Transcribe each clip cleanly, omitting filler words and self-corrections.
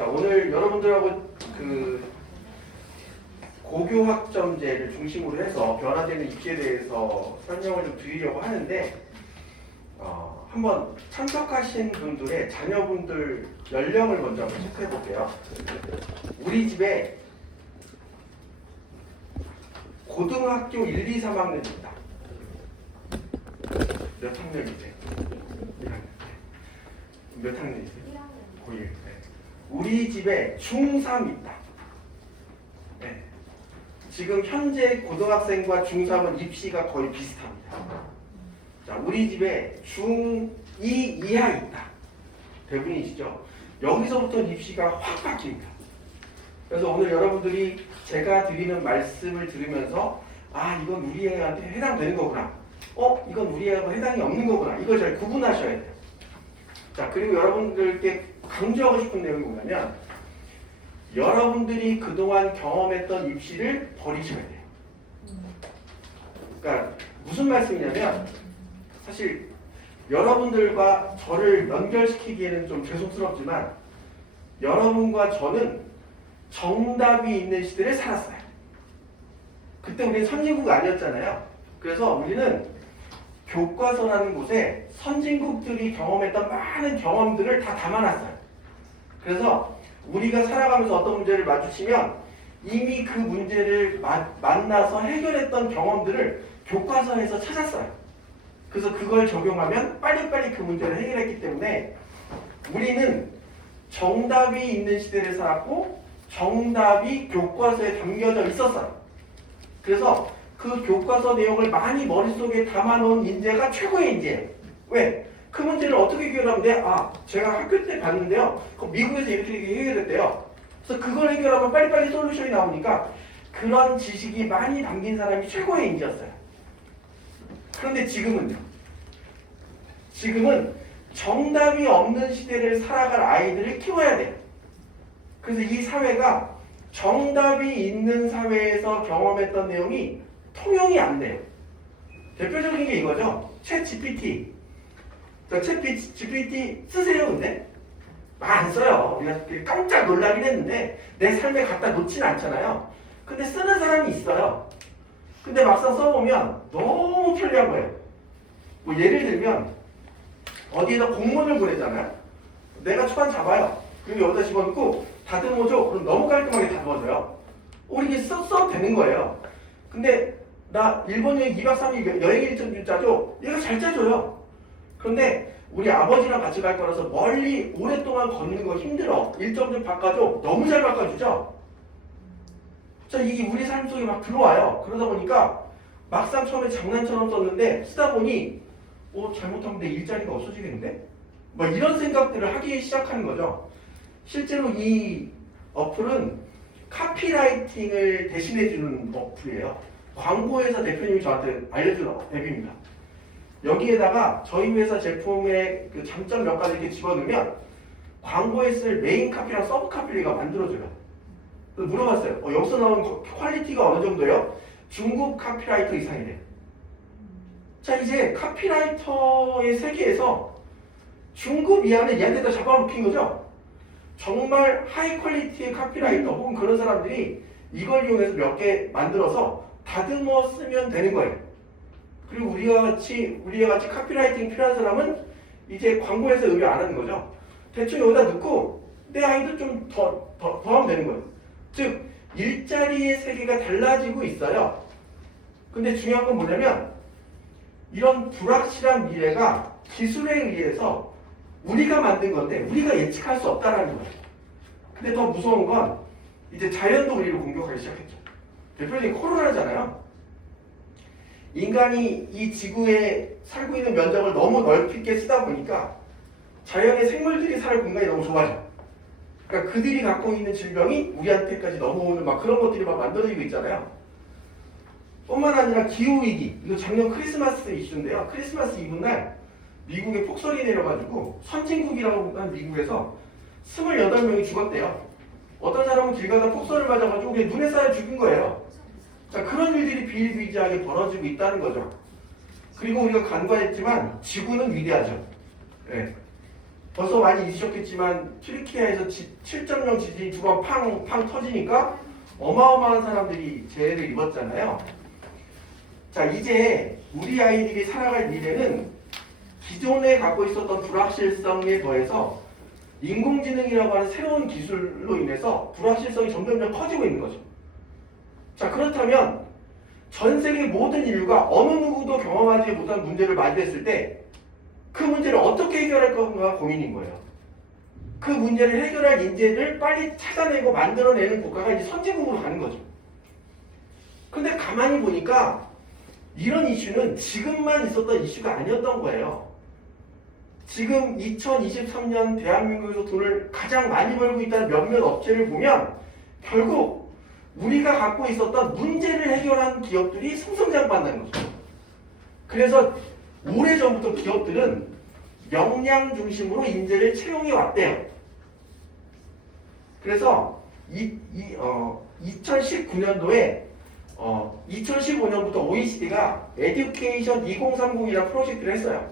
자, 오늘 여러분들하고 그 고교학점제를 중심으로 해서 변화되는 입시에 대해서 설명을 좀 드리려고 하는데 한번 참석하신 분들의 자녀분들 연령을 먼저 한번 체크해 볼게요. 우리 집에 고등학교 1, 2, 3학년입니다. 몇 학년이세요? 1학년. 몇 학년이세요? 1학년. 고1. 네. 우리 집에 중3 있다. 네. 지금 현재 고등학생과 중3은 입시가 거의 비슷합니다. 자, 우리 집에 중2 이하 있다. 대부분이시죠? 여기서부터 입시가 확 바뀝니다. 그래서 오늘 여러분들이 제가 드리는 말씀을 들으면서 이건 우리 애한테 해당되는 거구나. 이건 우리 애하고 해당이 없는 거구나. 이걸 잘 구분하셔야 돼요. 자, 그리고 여러분들께 강조하고 싶은 내용이 뭐냐면 여러분들이 그동안 경험했던 입시를 버리셔야 돼요. 그러니까 무슨 말씀이냐면 사실 여러분들과 저를 연결시키기에는 좀 죄송스럽지만 여러분과 저는 정답이 있는 시대를 살았어요. 그때 우리는 선진국 아니었잖아요. 그래서 우리는 교과서라는 곳에 선진국들이 경험했던 많은 경험들을 다 담아놨어요. 그래서 우리가 살아가면서 어떤 문제를 마주치면 이미 그 문제를 만나서 해결했던 경험들을 교과서에서 찾았어요. 그래서 그걸 적용하면 빨리빨리 그 문제를 해결했기 때문에 우리는 정답이 있는 시대를 살았고 정답이 교과서에 담겨져 있었어요. 그래서 그 교과서 내용을 많이 머릿속에 담아놓은 인재가 최고의 인재예요. 왜? 그 문제를 어떻게 해결하면 돼? 제가 학교 때 봤는데요. 미국에서 이렇게 해결했대요. 그래서 그걸 해결하면 빨리빨리 솔루션이 나오니까 그런 지식이 많이 담긴 사람이 최고의 인재였어요. 그런데 지금은요. 지금은 정답이 없는 시대를 살아갈 아이들을 키워야 돼요. 그래서 이 사회가 정답이 있는 사회에서 경험했던 내용이 통용이 안 돼요. 대표적인 게 이거죠. 챗 GPT. 챗 GPT 쓰세요, 근데? 안 써요. 우리가 깜짝 놀라긴 했는데 내 삶에 갖다 놓진 않잖아요. 근데 쓰는 사람이 있어요. 근데 막상 써보면 너무 편리한 거예요. 뭐 예를 들면 어디에다 공문을 보내잖아요. 내가 초안 잡아요. 그리고 여기다 집어넣고 다듬어줘. 그럼 너무 깔끔하게 다듬어줘요. 이게 써도 되는 거예요. 근데 나 일본 여행 2박 3일 여행 일정 좀 짜줘. 얘가 잘 짜줘요. 그런데 우리 아버지랑 같이 갈 거라서 멀리 오랫동안 걷는 거 힘들어. 일정 좀 바꿔줘. 너무 잘 바꿔주죠? 자, 이게 우리 삶 속에 막 들어와요. 그러다 보니까 막상 처음에 장난처럼 썼는데 쓰다 보니 잘못하면 내 일자리가 없어지겠는데? 뭐 이런 생각들을 하기 시작하는 거죠. 실제로 이 어플은 카피라이팅을 대신해주는 어플이에요. 광고회사 대표님이 저한테 알려준 앱입니다. 여기에다가 저희 회사 제품의 그 장점 몇 가지 이렇게 집어넣으면 광고에 쓸 메인 카피랑 서브 카피를 만들어줘요. 그래서 물어봤어요. 여기서 나온 퀄리티가 어느 정도예요? 중급 카피라이터 이상이래요. 자, 이제 카피라이터의 세계에서 중급 이하는 얘한테다 잡아먹힌 거죠. 정말 하이 퀄리티의 카피라이터 혹은 그런 사람들이 이걸 이용해서 몇 개 만들어서 다듬어 쓰면 되는 거예요. 그리고 우리와 같이 카피라이팅 필요한 사람은 이제 광고에서 의뢰 안 하는 거죠. 대충 여기다 넣고 내 아이도 좀 더 하면 되는 거예요. 즉 일자리의 세계가 달라지고 있어요. 근데 중요한 건 뭐냐면 이런 불확실한 미래가 기술에 의해서 우리가 만든 건데 우리가 예측할 수 없다는 거예요. 근데 더 무서운 건 이제 자연도 우리를 공격하기 시작했죠. 대표적인 코로나잖아요. 인간이 이 지구에 살고 있는 면적을 너무 넓게 쓰다 보니까 자연의 생물들이 살 공간이 너무 좁아져. 그러니까 그들이 갖고 있는 질병이 우리한테까지 넘어오는 막 그런 것들이 막 만들어지고 있잖아요. 뿐만 아니라 기후위기, 이거 작년 크리스마스 이슈인데요. 크리스마스 이브날 미국에 폭설이 내려가지고 선진국이라고 한 미국에서 28명이 죽었대요. 어떤 사람은 길 가다 폭설을 맞아가지고 그냥 눈에 쌓여 죽은 거예요. 자, 그런 일들이 비일비재하게 벌어지고 있다는 거죠. 그리고 우리가 간과했지만 지구는 위대하죠. 네. 벌써 많이 있으셨겠지만 튀르키예에서 7.0 지진이 두 번 팡 터지니까 어마어마한 사람들이 재해를 입었잖아요. 자, 이제 우리 아이들이 살아갈 미래는 기존에 갖고 있었던 불확실성에 더해서 인공지능이라고 하는 새로운 기술로 인해서 불확실성이 점점 커지고 있는 거죠. 자, 그렇다면 전 세계 모든 인류가 어느 누구도 경험하지 못한 문제를 마주했을 때 그 문제를 어떻게 해결할 건가 고민인 거예요. 그 문제를 해결할 인재를 빨리 찾아내고 만들어내는 국가가 이제 선진국으로 가는 거죠. 근데 가만히 보니까 이런 이슈는 지금만 있었던 이슈가 아니었던 거예요. 지금 2023년 대한민국에서 돈을 가장 많이 벌고 있다는 몇몇 업체를 보면 결국 우리가 갖고 있었던 문제를 해결한 기업들이 승승장구한다는 거죠. 그래서 오래전부터 기업들은 역량 중심으로 인재를 채용해 왔대요. 그래서 2019년도에 2015년부터 OECD가 에듀케이션 2030이라는 프로젝트를 했어요.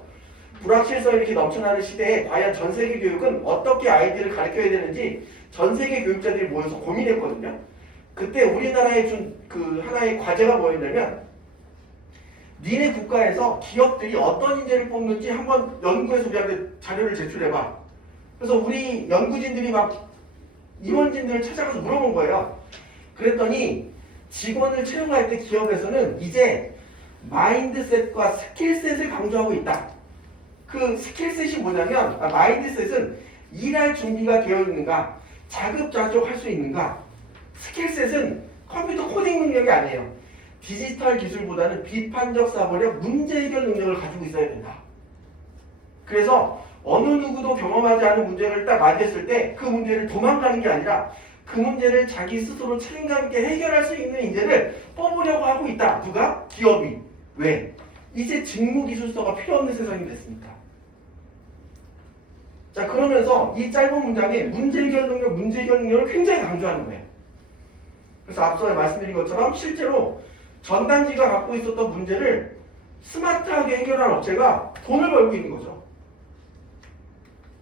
불확실성이 이렇게 넘쳐나는 시대에 과연 전 세계 교육은 어떻게 아이들을 가르쳐야 되는지 전 세계 교육자들이 모여서 고민했거든요. 그때 우리나라에 준 그 하나의 과제가 뭐였냐면 니네 국가에서 기업들이 어떤 인재를 뽑는지 한번 연구해서 우리한테 자료를 제출해봐. 그래서 우리 연구진들이 막 임원진들을 찾아가서 물어본 거예요. 그랬더니 직원을 채용할 때 기업에서는 이제 마인드셋과 스킬셋을 강조하고 있다. 그 스킬셋이 뭐냐면 마인드셋은 일할 준비가 되어 있는가, 자급자족할 수 있는가. 스킬셋은 컴퓨터 코딩 능력이 아니에요. 디지털 기술보다는 비판적 사고력, 문제 해결 능력을 가지고 있어야 된다. 그래서 어느 누구도 경험하지 않은 문제를 딱 맞이했을 때 그 문제를 도망가는 게 아니라 그 문제를 자기 스스로 책임감 있게 해결할 수 있는 인재를 뽑으려고 하고 있다. 누가? 기업이. 왜? 이제 직무기술서가 필요 없는 세상이 됐으니까. 자, 그러면서 이 짧은 문장에 문제 해결 능력을 굉장히 강조하는 거예요. 그래서 앞서 말씀드린 것처럼 실제로 전단지가 갖고 있었던 문제를 스마트하게 해결한 업체가 돈을 벌고 있는 거죠.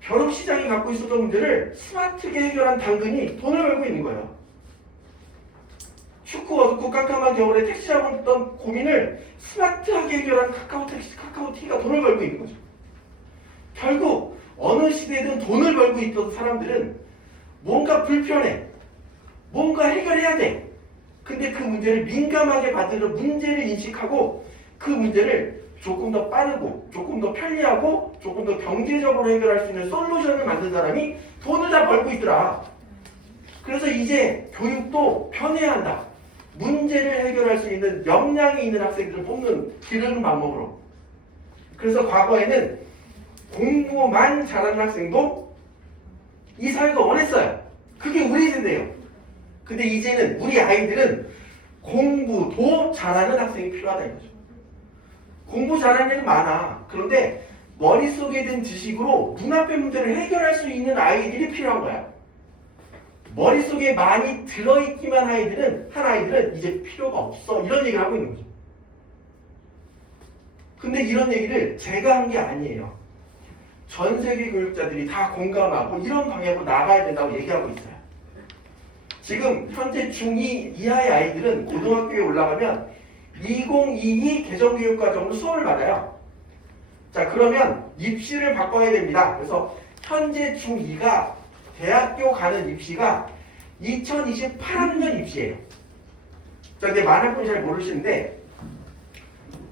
벼룩시장이 갖고 있었던 문제를 스마트하게 해결한 당근이 돈을 벌고 있는 거예요. 춥고 어둡고 깜깜한 겨울에 택시 잡았던 고민을 스마트하게 해결한 카카오티가 돈을 벌고 있는 거죠. 결국 어느 시대든 돈을 벌고 있던 사람들은 뭔가 불편해. 뭔가 해결해야 돼. 근데 그 문제를 민감하게 받으려 문제를 인식하고 그 문제를 조금 더 빠르고 조금 더 편리하고 조금 더 경제적으로 해결할 수 있는 솔루션을 만든 사람이 돈을 다 벌고 있더라. 그래서 이제 교육도 편해야 한다. 문제를 해결할 수 있는 역량이 있는 학생들을 뽑는 기르는 방법으로. 그래서 과거에는 공부만 잘하는 학생도 이 사회가 원했어요. 그게 우리 세대예요. 근데 이제는 우리 아이들은 공부도 잘하는 학생이 필요하다 이거죠. 공부 잘하는 애는 많아. 그런데 머릿속에 든 지식으로 눈앞의 문제를 해결할 수 있는 아이들이 필요한 거야. 머릿속에 많이 들어있기만 한 아이들은 이제 필요가 없어. 이런 얘기를 하고 있는 거죠. 근데 이런 얘기를 제가 한 게 아니에요. 전 세계 교육자들이 다 공감하고 이런 방향으로 나가야 된다고 얘기하고 있어요. 지금 현재 중2 이하의 아이들은 고등학교에 올라가면 2022 개정교육과정으로 수업을 받아요. 자, 그러면 입시를 바꿔야 됩니다. 그래서 현재 중2가 대학교 가는 입시가 2028학년 입시예요. 자, 근데 많은 분이 잘 모르시는데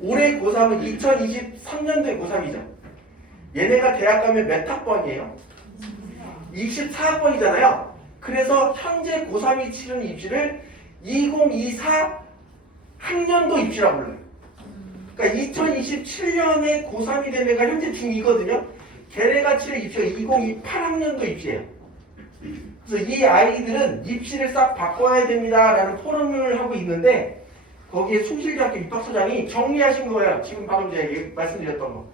올해 고3은 2023년도에 고3이죠. 얘네가 대학 가면 몇 학번이에요? 24학번이잖아요. 그래서 현재 고3이 치르는 입시를 2024 학년도 입시라고 불러요. 그러니까 2027년에 고3이 된 애가 현재 중2거든요. 걔네가 치를 입시가 2028학년도 입시예요. 그래서 이 아이들은 입시를 싹 바꿔야 됩니다라는 토론을 하고 있는데 거기에 숭실대학교 입학처장이 정리하신 거예요. 지금 방금 제가 말씀드렸던 거.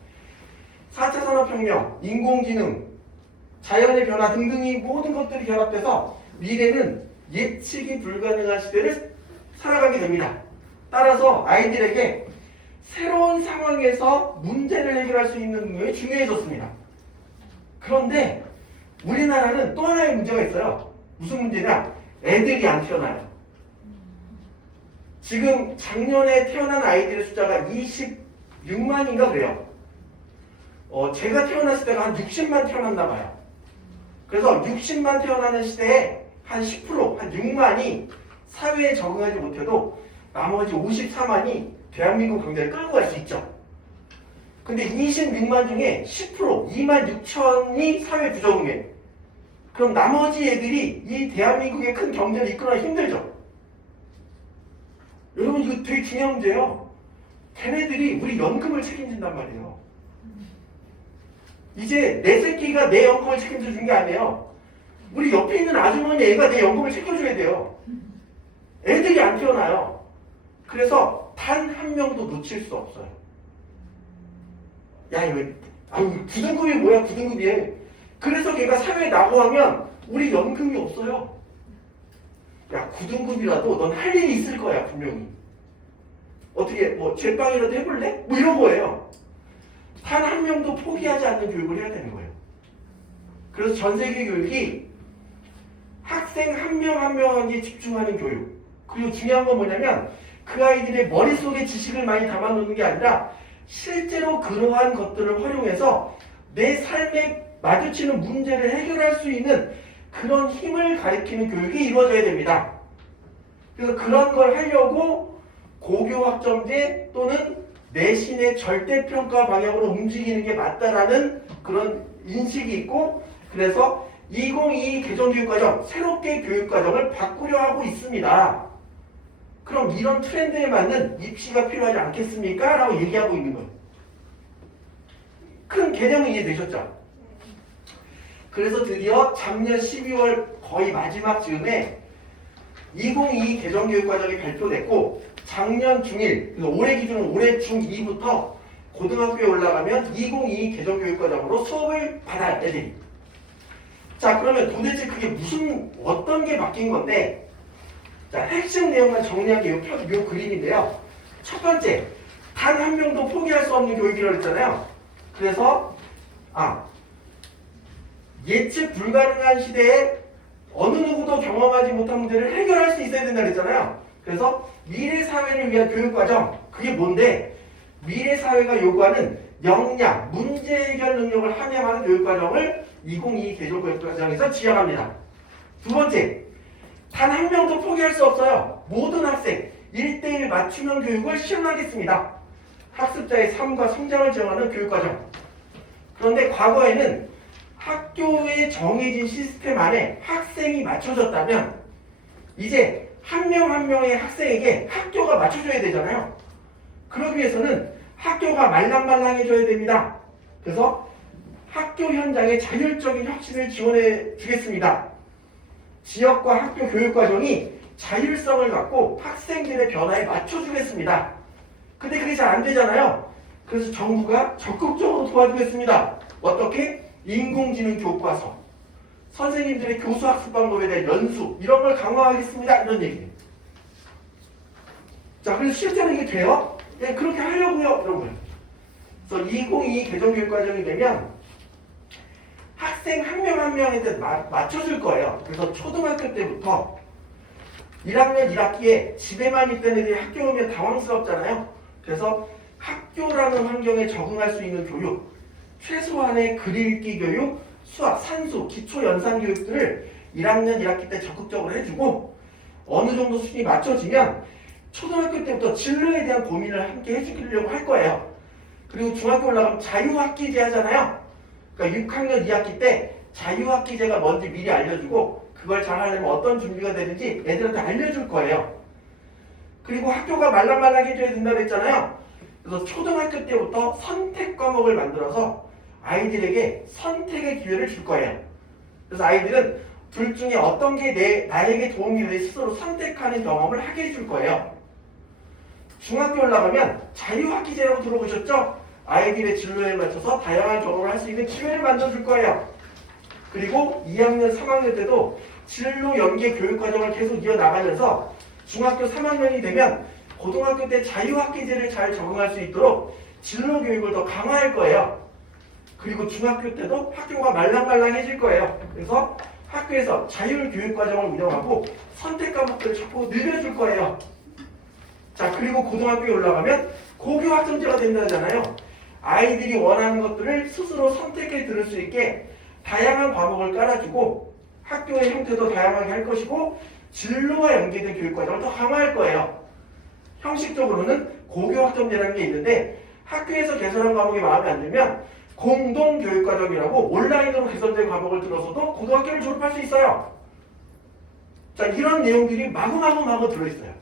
4차 산업혁명, 인공지능, 자연의 변화 등등이 모든 것들이 결합돼서 미래는 예측이 불가능한 시대를 살아가게 됩니다. 따라서 아이들에게 새로운 상황에서 문제를 해결할 수 있는 능력이 중요해졌습니다. 그런데 우리나라는 또 하나의 문제가 있어요. 무슨 문제냐? 애들이 안 태어나요. 지금 작년에 태어난 아이들의 숫자가 26만인가 그래요. 제가 태어났을 때가 한 60만 태어났나 봐요. 그래서 60만 태어나는 시대에 한 10%, 한 6만이 사회에 적응하지 못해도 나머지 54만이 대한민국 경제를 끌고 갈 수 있죠. 근데 26만 중에 10%, 2만 6천이 사회 부적응해. 그럼 나머지 애들이 이 대한민국의 큰 경제를 이끌어내기 힘들죠. 여러분 이거 되게 중요한 문제예요. 걔네들이 우리 연금을 책임진단 말이에요. 이제 내 새끼가 내 연금을 책임져 준 게 아니에요. 우리 옆에 있는 아주머니 애가 내 연금을 챙겨줘야 돼요. 애들이 안 태어나요. 그래서 단 한 명도 놓칠 수 없어요. 야 이거 아유 9등급이 뭐야 9등급이. 그래서 걔가 사회에 나고하면 우리 연금이 없어요. 야 9등급이라도 넌 할 일이 있을 거야 분명히. 어떻게 뭐 제빵이라도 해볼래? 뭐 이런 거예요. 단 한 명도 포기하지 않는 교육을 해야 되는 거예요. 그래서 전 세계 교육이 학생 한 명 한 명에게 집중하는 교육. 그리고 중요한 건 뭐냐면 그 아이들의 머릿속에 지식을 많이 담아놓는 게 아니라 실제로 그러한 것들을 활용해서 내 삶에 마주치는 문제를 해결할 수 있는 그런 힘을 가리키는 교육이 이루어져야 됩니다. 그래서 그런 걸 하려고 고교학점제 또는 내신의 절대평가 방향으로 움직이는 게 맞다라는 그런 인식이 있고, 그래서 2022 개정교육과정, 새롭게 교육과정을 바꾸려 하고 있습니다. 그럼 이런 트렌드에 맞는 입시가 필요하지 않겠습니까? 라고 얘기하고 있는 거예요. 큰 개념이 이해되셨죠? 그래서 드디어 작년 12월 거의 마지막 즈음에 2022 개정교육과정이 발표됐고, 작년 중1, 올해 기준으로 올해 중2부터 고등학교에 올라가면 2022 개정교육과정으로 수업을 받아요, 애들이. 자, 그러면 도대체 그게 어떤 게 바뀐 건데, 자, 핵심 내용만 정리한 게 요 그림인데요. 첫 번째, 단 한 명도 포기할 수 없는 교육이라고 했잖아요. 그래서, 예측 불가능한 시대에 어느 누구도 경험하지 못한 문제를 해결할 수 있어야 된다고 했잖아요. 그래서 미래 사회를 위한 교육과정, 그게 뭔데? 미래 사회가 요구하는 역량, 문제 해결 능력을 함양하는 교육과정을 2022 개정교육과정에서 지향합니다. 두 번째, 단 한 명도 포기할 수 없어요. 모든 학생 1대1 맞춤형 교육을 시행하겠습니다. 학습자의 삶과 성장을 지향하는 교육과정. 그런데 과거에는 학교에 정해진 시스템 안에 학생이 맞춰졌다면 이제 한 명 한 명의 학생에게 학교가 맞춰줘야 되잖아요. 그러기 위해서는 학교가 말랑말랑해져야 됩니다. 그래서 학교 현장의 자율적인 혁신을 지원해 주겠습니다. 지역과 학교 교육과정이 자율성을 갖고 학생들의 변화에 맞춰주겠습니다. 근데 그게 잘 안 되잖아요. 그래서 정부가 적극적으로 도와주겠습니다. 어떻게? 인공지능 교과서, 선생님들의 교수학습 방법에 대한 연수, 이런 걸 강화하겠습니다. 이런 얘기예요. 자, 그래서 실제로 이게 돼요? 네, 그렇게 하려고요. 이런 거예요. 그래서 2022 개정교육과정이 되면 학생 한 명 한 명한테 맞춰줄 거예요. 그래서 초등학교 때부터 1학년 1학기에 집에만 있던 애들이 학교 오면 당황스럽잖아요. 그래서 학교라는 환경에 적응할 수 있는 교육, 최소한의 글 읽기 교육, 수학, 산수, 기초 연산 교육들을 1학년 1학기 때 적극적으로 해주고, 어느 정도 수준이 맞춰지면 초등학교 때부터 진로에 대한 고민을 함께 해주려고 할 거예요. 그리고 중학교 올라가면 자유학기제 하잖아요. 그러니까 6학년 2학기 때 자유학기제가 뭔지 미리 알려주고, 그걸 잘 하려면 어떤 준비가 되는지 애들한테 알려줄 거예요. 그리고 학교가 말랑말랑해져야 된다고 했잖아요. 그래서 초등학교 때부터 선택 과목을 만들어서 아이들에게 선택의 기회를 줄 거예요. 그래서 아이들은 둘 중에 어떤 게 나에게 도움이 되는지 스스로 선택하는 경험을 하게 해줄 거예요. 중학교 올라가면 자유학기제라고 들어보셨죠? 아이들의 진로에 맞춰서 다양한 경험을 할 수 있는 기회를 만들어줄 거예요. 그리고 2학년, 3학년 때도 진로 연계 교육과정을 계속 이어나가면서 중학교 3학년이 되면 고등학교 때 자유학기제를 잘 적응할 수 있도록 진로 교육을 더 강화할 거예요. 그리고 중학교 때도 학교가 말랑말랑해질 거예요. 그래서 학교에서 자율교육과정을 운영하고 선택 과목들을 자꾸 늘려줄 거예요. 자, 그리고 고등학교에 올라가면 고교학점제가 된다잖아요. 아이들이 원하는 것들을 스스로 선택해 들을 수 있게 다양한 과목을 깔아주고 학교의 형태도 다양하게 할 것이고 진로와 연계된 교육과정을 더 강화할 거예요. 형식적으로는 고교학점제라는 게 있는데 학교에서 개설한 과목이 마음에 안 들면 공동교육과정이라고 온라인으로 개설된 과목을 들어서도 고등학교를 졸업할 수 있어요. 자, 이런 내용들이 마구마구 들어있어요.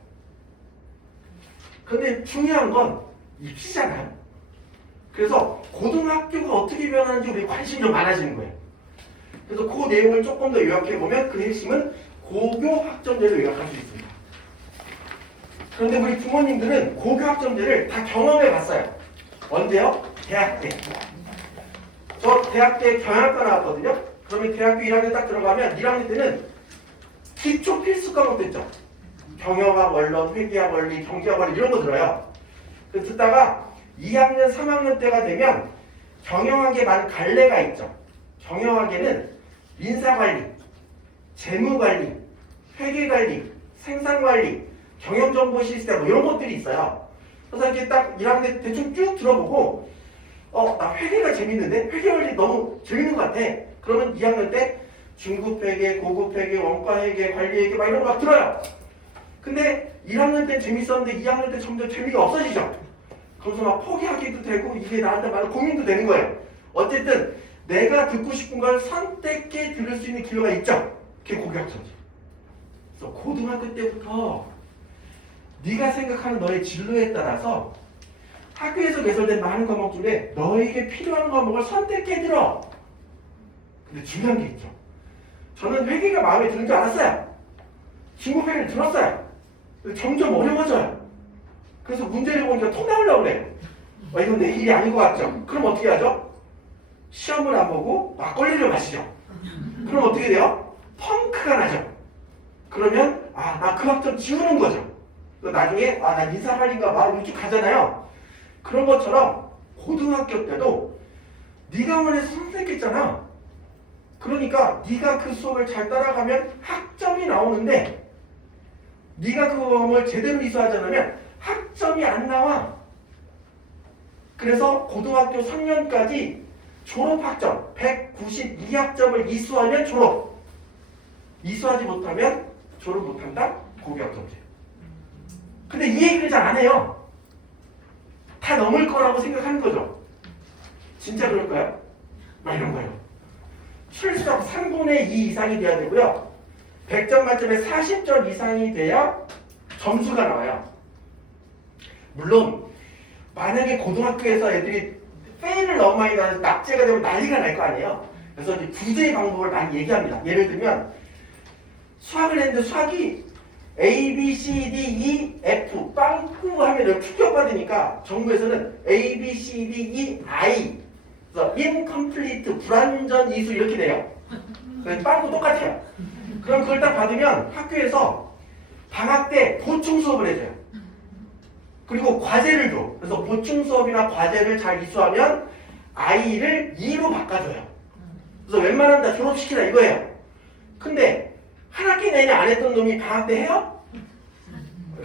근데 중요한 건 입시잖아요. 그래서 고등학교가 어떻게 변하는지 우리 관심이 좀 많아지는 거예요. 그래서 그 내용을 조금 더 요약해보면 그 핵심은 고교학점제로 요약할 수 있습니다. 그런데 우리 부모님들은 고교학점제를 다 경험해봤어요. 언제요? 대학 때. 저 대학 때 경영학과 나왔거든요. 그러면 대학교 1학년 딱 들어가면 1학년 때는 기초 필수 과목도 있죠. 경영학, 원론, 회계학, 원리, 경제학, 원리 이런 거 들어요. 그래서 듣다가 2학년, 3학년 때가 되면 경영학에 많은 갈래가 있죠. 경영학에는 인사관리, 재무관리, 회계관리, 생산관리, 경영정보 시스템 뭐 이런 것들이 있어요. 그래서 이렇게 딱 1학년 대충 쭉 들어보고 나 회계가 재밌는데? 회계관리 너무 재밌는 것 같아. 그러면 2학년 때 중급회계, 고급회계, 원가회계, 관리회계 막 이런 거 막 들어요. 근데 1학년 때 재밌었는데 2학년 때 점점 재미가 없어지죠. 그래서 막 포기하기도 되고 이게 나한테 많은 고민도 되는 거예요. 어쨌든 내가 듣고 싶은 걸 선택해 들을 수 있는 기회가 있죠. 그게 고교학점제. 그래서 고등학교 때부터 네가 생각하는 너의 진로에 따라서 학교에서 개설된 많은 과목 중에 너에게 필요한 과목을 선택해 들어. 근데 중요한 게 있죠. 저는 회계가 마음에 드는 줄 알았어요. 중급회계를 들었어요. 점점 어려워져요. 그래서 문제를 보니까 토 나오려고 그래요. 이건 내 일이 아닌 것 같죠? 그럼 어떻게 하죠? 시험을 안 보고 막걸리를 마시죠. 그럼 어떻게 돼요? 펑크가 나죠. 그러면 나 그 학점 지우는 거죠. 나중에 나 인사관리인가 막 이렇게 가잖아요. 그런 것처럼 고등학교 때도 네가 원해서 선택했잖아. 그러니까 네가 그 수업을 잘 따라가면 학점이 나오는데 네가 그 과목을 제대로 이수하지 않으면 학점이 안 나와. 그래서 고등학교 3년까지 졸업학점 192학점을 이수하면 졸업. 이수하지 못하면 졸업 못한다? 고교학점제. 근데 이 얘기를 잘 안 해요. 다 넘을 거라고 생각하는 거죠. 진짜 그럴까요? 막 이런 거예요. 출석 3분의 2 이상이 돼야 되고요. 100점 만점에 40점 이상이 돼야 점수가 나와요. 물론 만약에 고등학교에서 애들이 페일을 너무 많이 나서 낙제가 되면 난리가 날 거 아니에요. 그래서 이제 구제 방법을 많이 얘기합니다. 예를 들면 수학을 했는데 수학이 A, B, C, D, E, F 빵꾸 하면 충격받으니까 정부에서는 A, B, C, D, E, I 그래서 incomplete 불완전 이수 이렇게 돼요. 빵꾸 똑같아요. 그럼 그걸 딱 받으면 학교에서 방학 때 보충 수업을 해줘요. 그리고 과제를 줘. 그래서 보충 수업이나 과제를 잘 이수하면 I를 2로 바꿔줘요. 그래서 웬만하면 다 졸업시키라 이거예요. 근데 한 학기 내내 안 했던 놈이 방학 때 해요?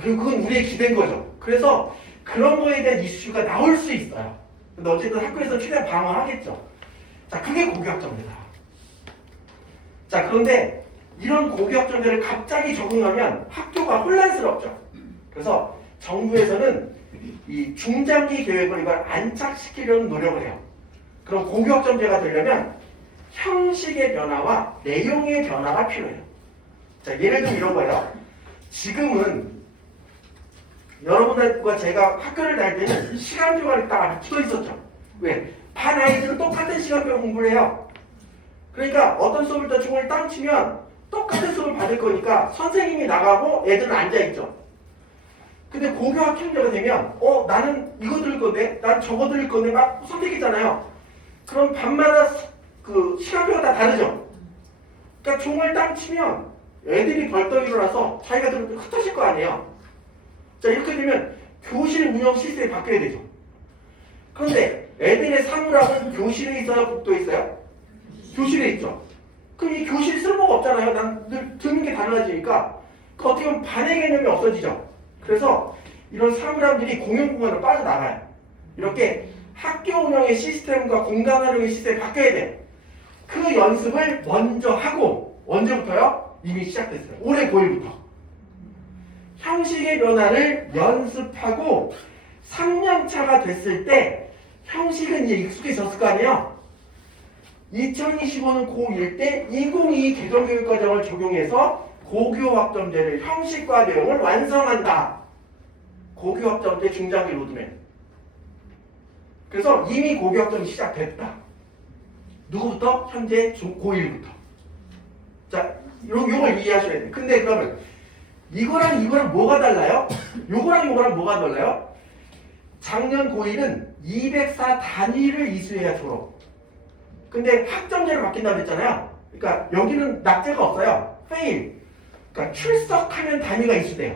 그건 우리의 기대인 거죠. 그래서 그런 거에 대한 이슈가 나올 수 있어요. 근데 어쨌든 학교에서 최대한 방어하겠죠. 자, 그게 고교학점제다. 자, 그런데 이런 고교학점제를 갑자기 적용하면 학교가 혼란스럽죠. 그래서 정부에서는 이 중장기 계획을 이걸 안착시키려는 노력을 해요. 그럼 고교학점제가 되려면 형식의 변화와 내용의 변화가 필요해요. 자, 예를 들면 이런 거예요. 지금은 여러분들과 제가 학교를 다닐 때는 시간표가 딱 붙어 있었죠. 왜? 반 아이들은 똑같은 시간표 공부를 해요. 그러니까 어떤 수업을 더 중을 땅 치면 똑같은 수업을 받을 거니까 선생님이 나가고 애들은 앉아있죠. 근데 고교학점제가 되면 나는 이거 들을 건데 난 저거 들을 건데 막 선택했잖아요. 그럼 반마다 그 시간표가 다 다르죠. 그러니까 종을 땅 치면 애들이 벌떡 일어나서 자기가 들을 때 흩어질 거 아니에요. 자, 이렇게 되면 교실 운영 시스템이 바뀌어야 되죠. 그런데 애들의 사물함은 교실에 있어요? 복도에 있어요? 교실에 있죠. 그럼 이 교실 쓸모가 없잖아요. 난 늘 듣는 게 달라지니까. 그 어떻게 보면 반의 개념이 없어지죠. 그래서 이런 사물함들이 공용 공간으로 빠져나가요. 이렇게 학교 운영의 시스템과 공간 활용의 시스템이 바뀌어야 돼. 그 연습을 먼저 하고 언제부터요? 이미 시작됐어요. 올해 9일부터. 형식의 변화를 연습하고 3년차가 됐을 때 형식은 이제 익숙해졌을 거 아니에요? 2025는 고1 때 2022 개정교육과정을 적용해서 고교학점제를 형식과 내용을 완성한다. 고교학점제 중장기 로드맵. 그래서 이미 고교학점이 시작됐다. 누구부터? 현재 고1부터. 자, 요걸 이해하셔야 돼요. 근데 그러면 이거랑 뭐가 달라요? 요거랑 뭐가 달라요? 작년 고1은 204 단위를 이수해야 졸업. 근데 학점제로 바뀐다고 했잖아요. 그러니까 여기는 낙제가 없어요. fail. 그러니까 출석하면 단위가 이수돼요.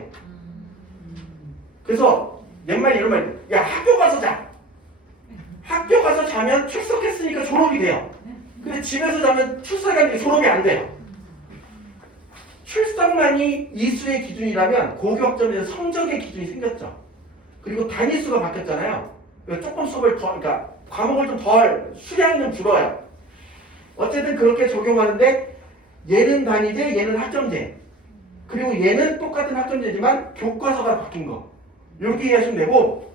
그래서 옛말 이런 말, 야 학교 가서 자. 학교 가서 자면 출석했으니까 졸업이 돼요. 근데 집에서 자면 출석이 안 돼. 졸업이 안 돼요. 출석만이 이수의 기준이라면 고교학점에서 성적의 기준이 생겼죠. 그리고 단위수가 바뀌었잖아요. 조금 수업을 더, 그러니까 과목을 좀 덜, 수량이 좀 줄어요. 어쨌든 그렇게 적용하는데 얘는 단위제, 얘는 학점제. 그리고 얘는 똑같은 학점제지만 교과서가 바뀐 거. 이렇게 이해하시면 되고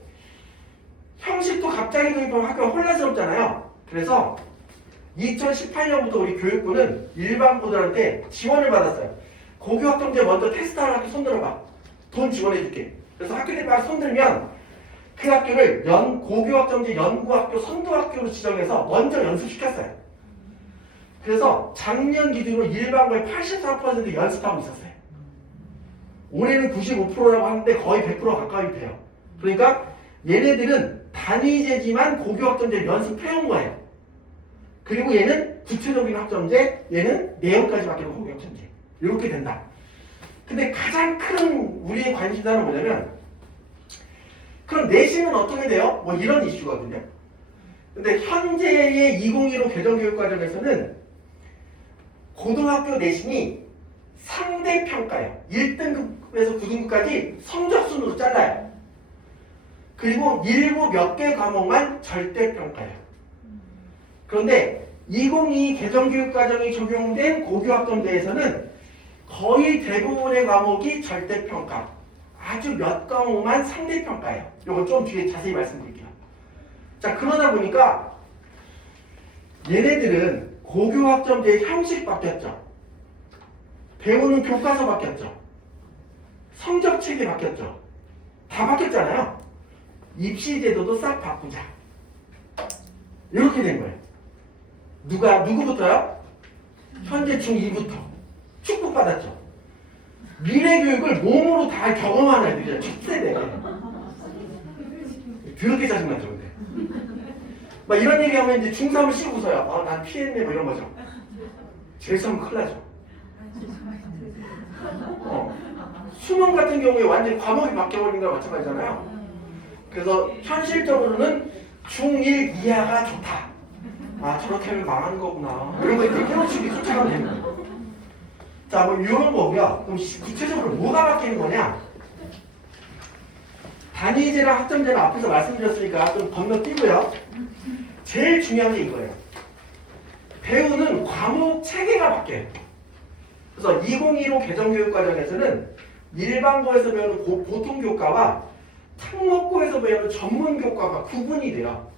형식도 갑자기 도입하면 학교가 혼란스럽잖아요. 그래서 2018년부터 우리 교육부는 일반부들한테 지원을 받았어요. 고교학점제 먼저 테스트하는 학교 손들어봐. 돈 지원해줄게. 그래서 학교들이 손들면 그 학교를 고교학점제 연구학교 선도학교로 지정해서 먼저 연습시켰어요. 그래서 작년 기준으로 일반고의 84% 연습하고 있었어요. 올해는 95%라고 하는데 거의 100% 가까이 돼요. 그러니까 얘네들은 단위제지만 고교학점제 연습해온 거예요. 그리고 얘는 구체적인 학점제, 얘는 내용까지 바뀌는 고교학점제. 이렇게 된다. 근데 가장 큰 우리의 관심사는 뭐냐면 그럼 내신은 어떻게 돼요? 뭐 이런 이슈거든요. 근데 현재의 2015 개정교육과정에서는 고등학교 내신이 3대 평가예요. 1등급에서 9등급까지 성적 순으로 잘라요. 그리고 일부 몇 개 과목만 절대 평가예요. 그런데 2022 개정교육과정이 적용된 고교학점제에서는 거의 대부분의 과목이 절대평가, 아주 몇 과목만 상대평가예요. 이거 좀 뒤에 자세히 말씀드릴게요. 자, 그러다 보니까 얘네들은 고교학점제의 형식 바뀌었죠. 배우는 교과서 바뀌었죠. 성적책이 바뀌었죠. 다 바뀌었잖아요. 입시제도도 싹 바꾸자. 이렇게 된 거예요. 누구부터요? 현재 중2부터. 축복받았죠. 미래교육을 몸으로 다 경험하는 애들이에요. 첫 세대. 더럽게 짜증나죠, 근데. 막 이런 얘기하면 이제 중3을 씩 웃어요. 난 피했네, 뭐 이런 거죠. 재수하면 큰일 나죠. 수능 같은 경우에 완전히 과목이 바뀌어버린 거랑 마찬가지잖아요. 그래서 현실적으로는 중1 이하가 좋다. 저렇게 하면 망하는 거구나. 이런 거 이렇게 깨우치기 쫓아가면 되는 거예요. 자, 뭐 이런 거고요. 그럼 구체적으로 뭐가 바뀌는 거냐? 단위제랑 학점제는 앞에서 말씀드렸으니까 좀 건너뛰고요. 제일 중요한 게 이거예요. 배우는 과목 체계가 바뀌어요. 그래서 2015 개정교육과정에서는 일반고에서 배우는 보통교과와 특목고에서 배우는 전문교과가 구분이 돼요.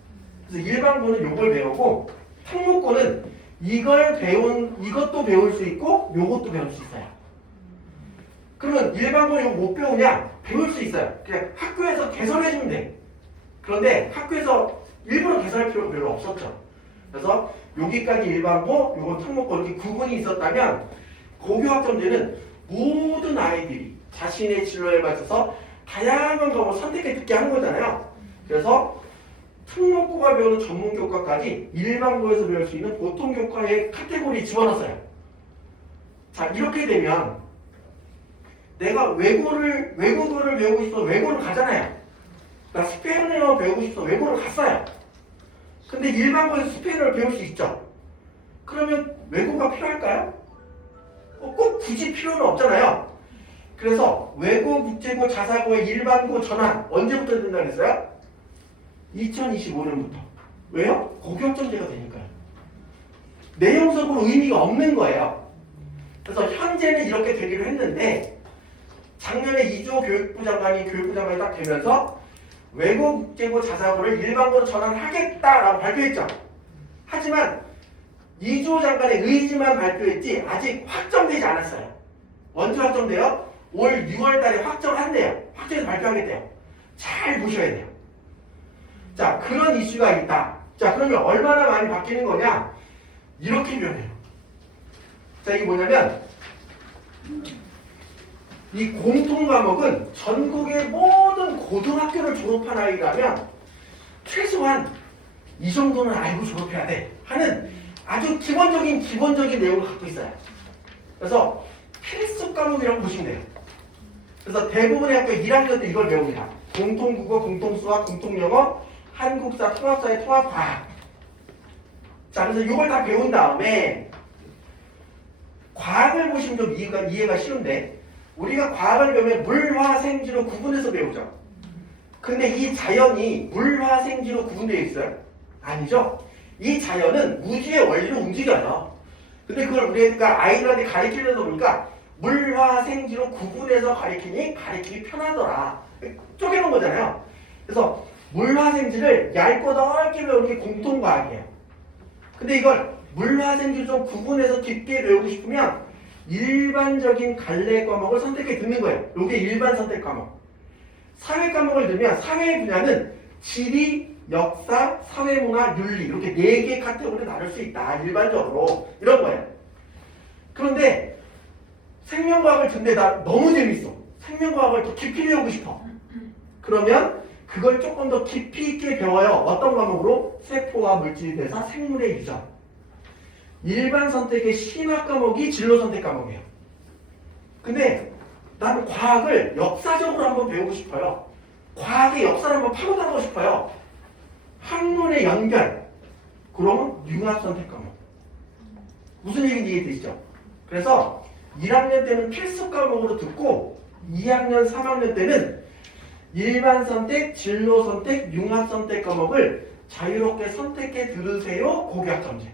그래서 일반고는 이걸 배우고 특목고는 이것도 배울 수 있고 요것도 배울 수 있어요. 그러면 일반고는 이거 못 배우냐? 배울 수 있어요. 그냥 학교에서 개설해주면 돼. 그런데 학교에서 일부러 개설할 필요가 별로 없었죠. 그래서 여기까지 일반고, 요건 특목고 이렇게 구분이 있었다면 고교학점제는 모든 아이들이 자신의 진로에 맞춰서 다양한 과목을 선택해 듣게 하는 거잖아요. 그래서 특목고가 배우는 전문교과까지 일반고에서 배울 수 있는 보통교과의 카테고리에 집어넣었어요. 자, 이렇게 되면 내가 외국어를 배우고 싶어서 외고를 가잖아요. 나 스페인어 배우고 싶어서 외고를 갔어요. 근데 일반고에서 스페인어를 배울 수 있죠. 그러면 외국어가 필요할까요? 꼭 굳이 필요는 없잖아요. 그래서 외고, 국제고, 자사고의 일반고 전환 언제부터 된다고 했어요? 2025년부터. 왜요? 고교학점제가 되니까요. 내용적으로 의미가 없는 거예요. 그래서 현재는 이렇게 되기로 했는데 작년에 이주호 교육부 장관이 딱 되면서 외고, 국제고, 자사고를 일반고로 전환하겠다라고 발표했죠. 하지만 이주호 장관의 의지만 발표했지 아직 확정되지 않았어요. 언제 확정돼요? 올 6월 달에 확정한대요. 확정해서 발표하겠대요. 잘 보셔야 돼요. 자, 그런 이슈가 있다. 자, 그러면 얼마나 많이 바뀌는 거냐? 이렇게 변해요. 자, 이게 뭐냐면 이 공통 과목은 전국의 모든 고등학교를 졸업한 아이라면 최소한 이 정도는 알고 졸업해야 돼 하는 아주 기본적인 내용을 갖고 있어요. 그래서 필수 과목이라고 보시면 돼요. 그래서 대부분의 학교 1학년 때 이걸 배웁니다. 공통국어, 공통수학, 공통영어, 한국사, 통합사회, 통합과학. 자, 그래서 이걸 다 배운 다음에 과학을 보시면 좀 이해가 쉬운데 우리가 과학을 배우면 물화생지로 구분해서 배우죠. 근데 이 자연이 물화생지로 구분되어 있어요? 아니죠. 이 자연은 우주의 원리로 움직여요. 근데 그걸 우리가 아이들한테 가르치려다 보니까 물화생지로 구분해서 가르치기 편하더라. 쪼개놓은 거잖아요. 그래서 물화생지를 얇고 넓게 배우는 게 공통과학이에요. 근데 이걸 물화생지를 좀 구분해서 깊게 배우고 싶으면 일반적인 갈래 과목을 선택해 듣는 거예요. 이게 일반 선택 과목. 사회 과목을 들면 사회 분야는 지리, 역사, 사회문화, 윤리 이렇게 4개 카테고리로 나눌 수 있다. 일반적으로 이런 거예요. 그런데 생명과학을 듣는데 나 너무 재밌어. 생명과학을 더 깊이 배우고 싶어. 그러면 그걸 조금 더 깊이 있게 배워요. 어떤 과목으로? 세포와 물질 대사, 생물의 유전. 일반 선택의 심화 과목이 진로 선택 과목이에요. 근데 나는 과학을 역사적으로 한번 배우고 싶어요. 과학의 역사를 한번 파고들고 싶어요. 학문의 연결. 그러면 융합 선택 과목. 무슨 얘기인지 이해되시죠? 그래서 1학년 때는 필수 과목으로 듣고 2학년, 3학년 때는 일반 선택, 진로 선택, 융합 선택 과목을 자유롭게 선택해 들으세요. 고교학점제.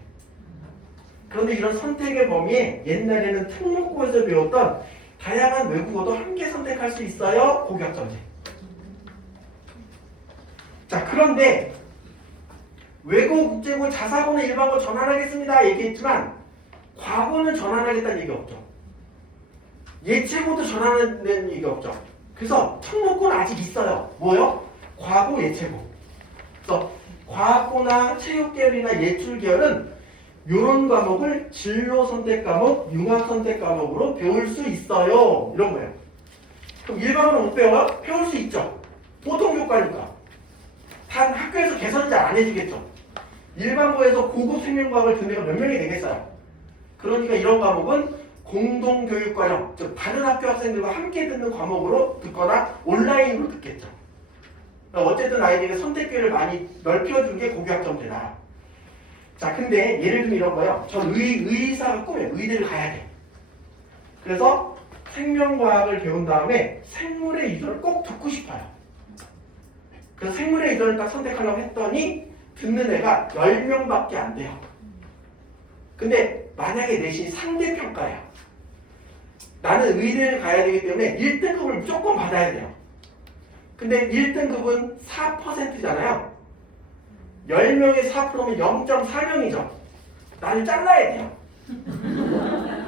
그런데 이런 선택의 범위에 옛날에는 특목고에서 배웠던 다양한 외국어도 함께 선택할 수 있어요. 고교학점제. 자, 그런데 외고, 국제고, 자사고는 일반고 전환하겠습니다. 얘기했지만 과고는 전환하겠다는 얘기 없죠. 예체고도 전환하는 얘기 없죠. 그래서 특목고는 아직 있어요. 뭐요? 과고, 예체고. 그래서 과학고나 체육계열이나 예술계열은 이런 과목을 진로 선택 과목, 융합 선택 과목으로 배울 수 있어요. 이런 거예요. 그럼 일반고는 못 배워요? 배울 수 있죠. 보통 교과니까. 단 학교에서 개선을 잘 안 해주겠죠. 일반고에서 고급 생명과학을 듣는 애가 몇 명이 되겠어요. 그러니까 이런 과목은 공동교육과정, 즉 다른 학교 학생들과 함께 듣는 과목으로 듣거나 온라인으로 듣겠죠. 어쨌든 아이들에게 선택 기회를 많이 넓혀준 게 고교학점제다. 자, 근데 예를 들면 이런 거요. 전 의사가 꿈이에요. 의대를 가야 돼. 그래서 생명과학을 배운 다음에 생물의 유전을 꼭 듣고 싶어요. 그래서 생물의 유전을 딱 선택하려고 했더니 듣는 애가 10명밖에 안 돼요. 근데 만약에 내신이 상대평가야. 나는 의대를 가야 되기 때문에 1등급을 무조건 받아야 돼요. 근데 1등급은 4%잖아요. 10명의 4%면 0.4명이죠. 나를 잘라야 돼요.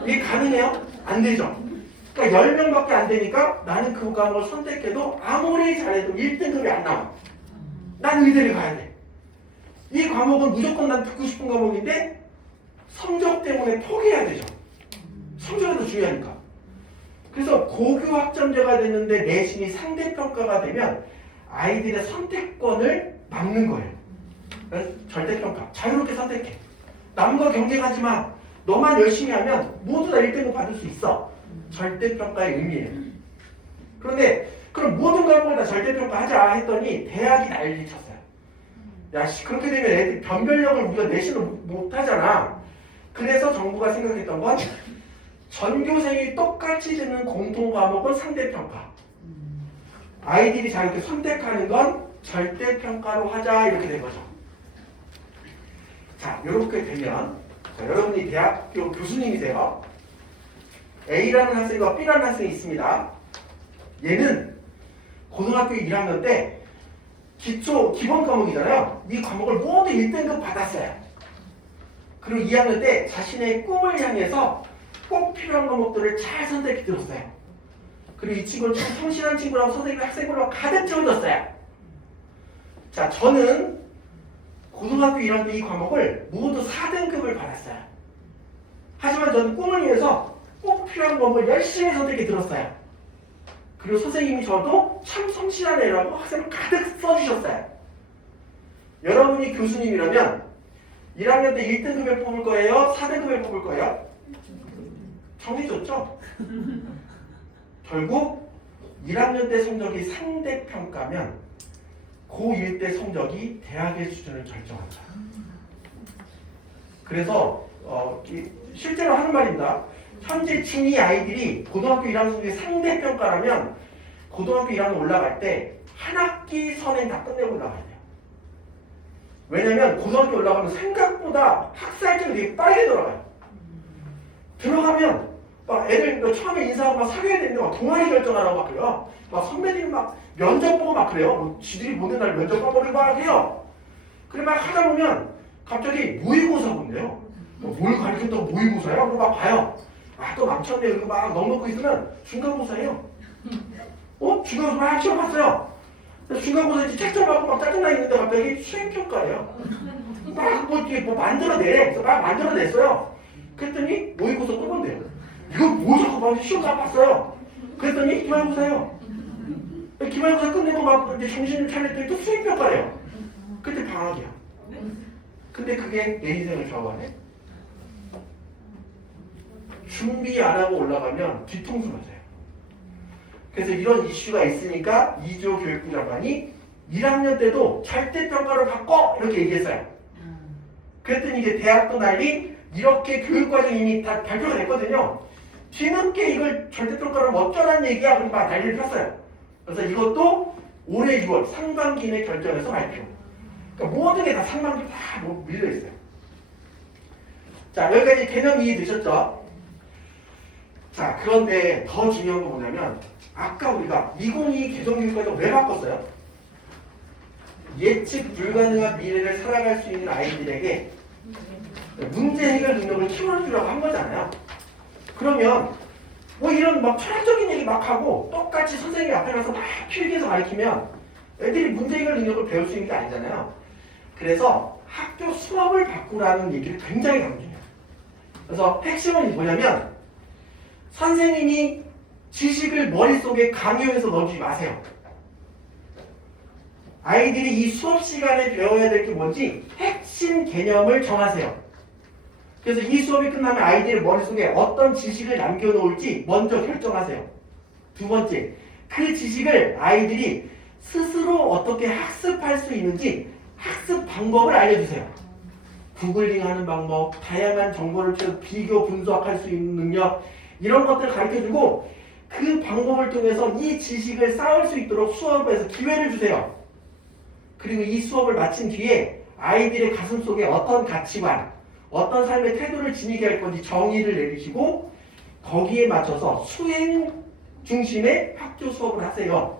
이게 가능해요? 안 되죠. 그러니까 10명밖에 안 되니까 나는 그 과목을 선택해도 아무리 잘해도 1등급이 안 나와. 난 의대를 가야 돼. 이 과목은 무조건 난 듣고 싶은 과목인데 성적 때문에 포기해야 되죠. 성적이 더 중요하니까. 그래서 고교학점제가 됐는데 내신이 상대평가가 되면 아이들의 선택권을 막는 거예요. 절대평가. 자유롭게 선택해. 남과 경쟁하지 마. 너만 열심히 하면 모두 다 1등급 받을 수 있어. 절대평가의 의미예요. 그런데 그럼 모든 과목을 다 절대평가하자 했더니 대학이 난리 쳤어요. 야, 그렇게 되면 애들 변별력을 우리가 내신을 못 하잖아. 그래서 정부가 생각했던 건 전교생이 똑같이 듣는 공통 과목은 상대평가. 아이들이 자유롭게 선택하는 건 절대평가로 하자 이렇게 된 거죠. 자, 이렇게 되면 자, 여러분이 대학교 교수님이세요. A라는 학생과 B라는 학생이 있습니다. 얘는 고등학교 1학년 때 기본 과목이잖아요. 이 과목을 모두 1등급 받았어요. 그리고 2학년 때 자신의 꿈을 향해서 꼭 필요한 과목들을 잘 선택해 들었어요. 그리고 이 친구는 참 성실한 친구라고 선생님 학생으로 가득 채워줬어요. 자, 저는 고등학교 1학년 때 이 과목을 모두 4등급을 받았어요. 하지만 저는 꿈을 위해서 꼭 필요한 과목을 열심히 선택해 들었어요. 그리고 선생님이 저도 참 성실한 애라고 학생을 가득 써주셨어요. 여러분이 교수님이라면 1학년 때 1등급에 뽑을 거예요? 4등급에 뽑을 거예요? 정해졌죠? 결국 1학년 때 성적이 상대평가면 고1 때 성적이 대학의 수준을 결정한다. 그래서 실제로 하는 말입니다. 현재 중2 아이들이 고등학교 1학년 성적이 상대평가라면 고등학교 1학년 올라갈 때 한 학기 선행 다 끝내고 올라가야 돼요. 왜냐면 고등학교 올라가면 생각보다 학사일정이 되게 빠르게 돌아가요. 들어가면 막 애들 처음에 인사하고 막 사귀어야 되는데 막 동아리 결정하라고 막 그래요. 막 선배들이 막 면접 보고 막 그래요. 뭐 지들이 모든 날 면접 봐버리고 막 해요. 그래 막 하다 보면 갑자기 모의고사 본대요. 뭘 가르쳤다고 모의고사야? 그거 막 봐요. 아, 또 망쳤네. 이러고 막 넉넉고 있으면 중간고사예요. 중간고사 막 시험 봤어요. 중간고사 이제 책점 받고 막 짜증나 있는데 갑자기 수행평가예요. 막 뭐 만들어내. 그래서 막 만들어냈어요. 그랬더니 모의고사 또 본대요. 이거 뭐 자꾸 막 시험 다 봤어요. 그랬더니 기말고사예요. 기말고사 끝내고 막 이제 정신을 차렸더니 또 수행평가래요. 그때 방학이야. 근데 그게 내 인생을 좌우하네. 준비 안 하고 올라가면 뒤통수 맞아요. 그래서 이런 이슈가 있으니까 이주호 교육부 장관이 1학년 때도 절대평가를 바꿔 이렇게 얘기했어요. 그랬더니 이제 대학도 난리 이렇게 교육과정이 이미 다 발표가 됐거든요. 뒤늦게 이걸 절대평가를 어쩌라는 얘기야 그럼 막 난리를 폈어요. 그래서 이것도 올해 6월 상반기 내 결정해서 발표. 그러니까 모든 게 다 상반기 다 밀려있어요. 자, 여기까지 개념 이해되셨죠? 자, 그런데 더 중요한 건 뭐냐면 아까 우리가 2022 개정교육과정 왜 바꿨어요? 예측 불가능한 미래를 살아갈 수 있는 아이들에게 문제 해결 능력을 키워주라고 한 거잖아요. 그러면 뭐 이런 막 철학적인 얘기 막 하고 똑같이 선생님이 앞에 가서 막 필기해서 가르치면 애들이 문제 해결 능력을 배울 수 있는 게 아니잖아요. 그래서 학교 수업을 바꾸라는 얘기를 굉장히 강조해요. 그래서 핵심은 뭐냐면 선생님이 지식을 머릿속에 강요해서 넣어주지 마세요. 아이들이 이 수업 시간에 배워야 될 게 뭔지 핵심 개념을 정하세요. 그래서 이 수업이 끝나면 아이들의 머릿속에 어떤 지식을 남겨놓을지 먼저 결정하세요. 두 번째, 그 지식을 아이들이 스스로 어떻게 학습할 수 있는지 학습 방법을 알려주세요. 구글링하는 방법, 다양한 정보를 비교 분석할 수 있는 능력 이런 것들을 가르쳐주고 그 방법을 통해서 이 지식을 쌓을 수 있도록 수업에서 기회를 주세요. 그리고 이 수업을 마친 뒤에 아이들의 가슴속에 어떤 가치관, 어떤 삶의 태도를 지니게 할 건지 정의를 내리시고 거기에 맞춰서 수행 중심의 학교 수업을 하세요.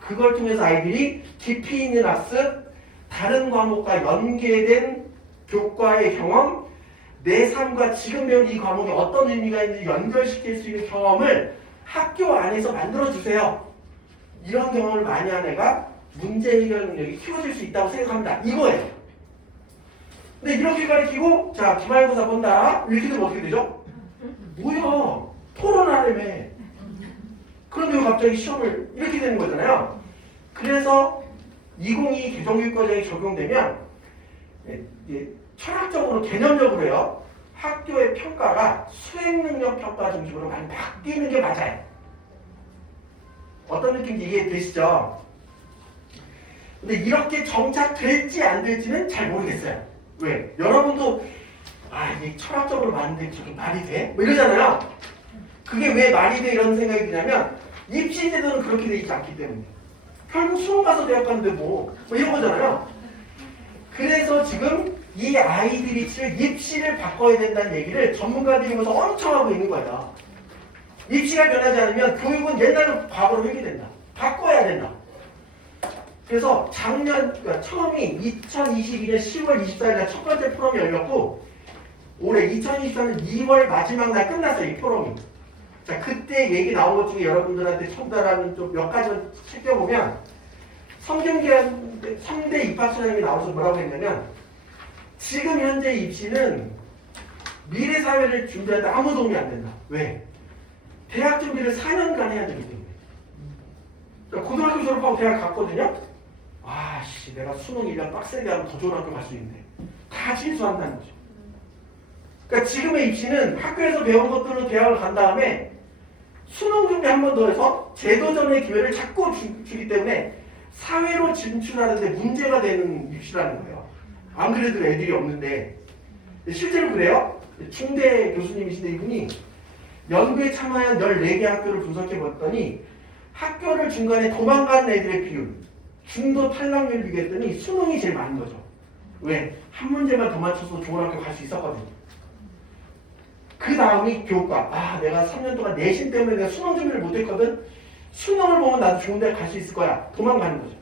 그걸 통해서 아이들이 깊이 있는 학습, 다른 과목과 연계된 교과의 경험, 내 삶과 지금 배운 이 과목에 어떤 의미가 있는지 연결시킬 수 있는 경험을 학교 안에서 만들어주세요. 이런 경험을 많이 한 애가 문제 해결 능력이 키워질 수 있다고 생각합니다. 이거예요. 근데 이렇게 가르치고 자 기말고사 본다 이렇게 되면 어떻게 되죠? 뭐야 토론하려며 그런데 왜 갑자기 시험을 이렇게 되는 거잖아요. 그래서 2022 개정교육과정이 적용되면 철학적으로 개념적으로요 학교의 평가가 수행능력 평가 중심으로 많이 바뀌는 게 맞아요. 어떤 느낌인지 이해되시죠? 근데 이렇게 정착될지 안 될지는 잘 모르겠어요. 왜? 여러분도 이게 철학적으로 맞는데 저게 말이 돼? 뭐 이러잖아요. 그게 왜 말이 돼 이런 생각이 드냐면 입시 제도는 그렇게 돼 있지 않기 때문에 결국 수능 가서 대학 가는데 뭐 이런 거잖아요. 그래서 지금 이 아이들이 입시를 바꿔야 된다는 얘기를 전문가들이 모여서 엄청 하고 있는 거야. 입시가 변하지 않으면 교육은 옛날로 과거로 회귀된다. 바꿔야 된다. 그래서 그러니까 처음이 2022년 10월 24일 날 첫 번째 포럼이 열렸고 올해 2024년 2월 마지막 날 끝났어요. 이 포럼이. 자, 그때 얘기 나온 것 중에 여러분들한테 첨단하는 좀 몇 가지만 챙겨보면 성균관 3대 입학처장님이 나와서 뭐라고 했냐면 지금 현재 입시는 미래 사회를 준비할 때 아무 도움이 안 된다. 왜? 대학 준비를 4년간 해야 되기 때문에. 그러니까 고등학교 졸업하고 대학 갔거든요. 내가 수능 1년 빡세게 하면 더 좋은 학교 갈 수 있는데 다 실수한다는 거죠. 그러니까 지금의 입시는 학교에서 배운 것들로 대학을 간 다음에 수능 준비 한 번 더 해서 제도전의 기회를 자꾸 주기 때문에 사회로 진출하는데 문제가 되는 입시라는 거예요. 안 그래도 애들이 없는데 실제로 그래요. 중대 교수님이신데 이분이 연구에 참여한 14개 학교를 분석해 봤더니 학교를 중간에 도망가는 애들의 비율, 중도 탈락률 비교했더니 수능이 제일 많은 거죠. 왜? 한 문제만 더 맞춰서 좋은 학교 갈 수 있었거든요. 그 다음이 교과. 내가 3년 동안 내신 때문에 내가 수능 준비를 못했거든. 수능을 보면 나도 좋은 데 갈 수 있을 거야. 도망가는 거죠.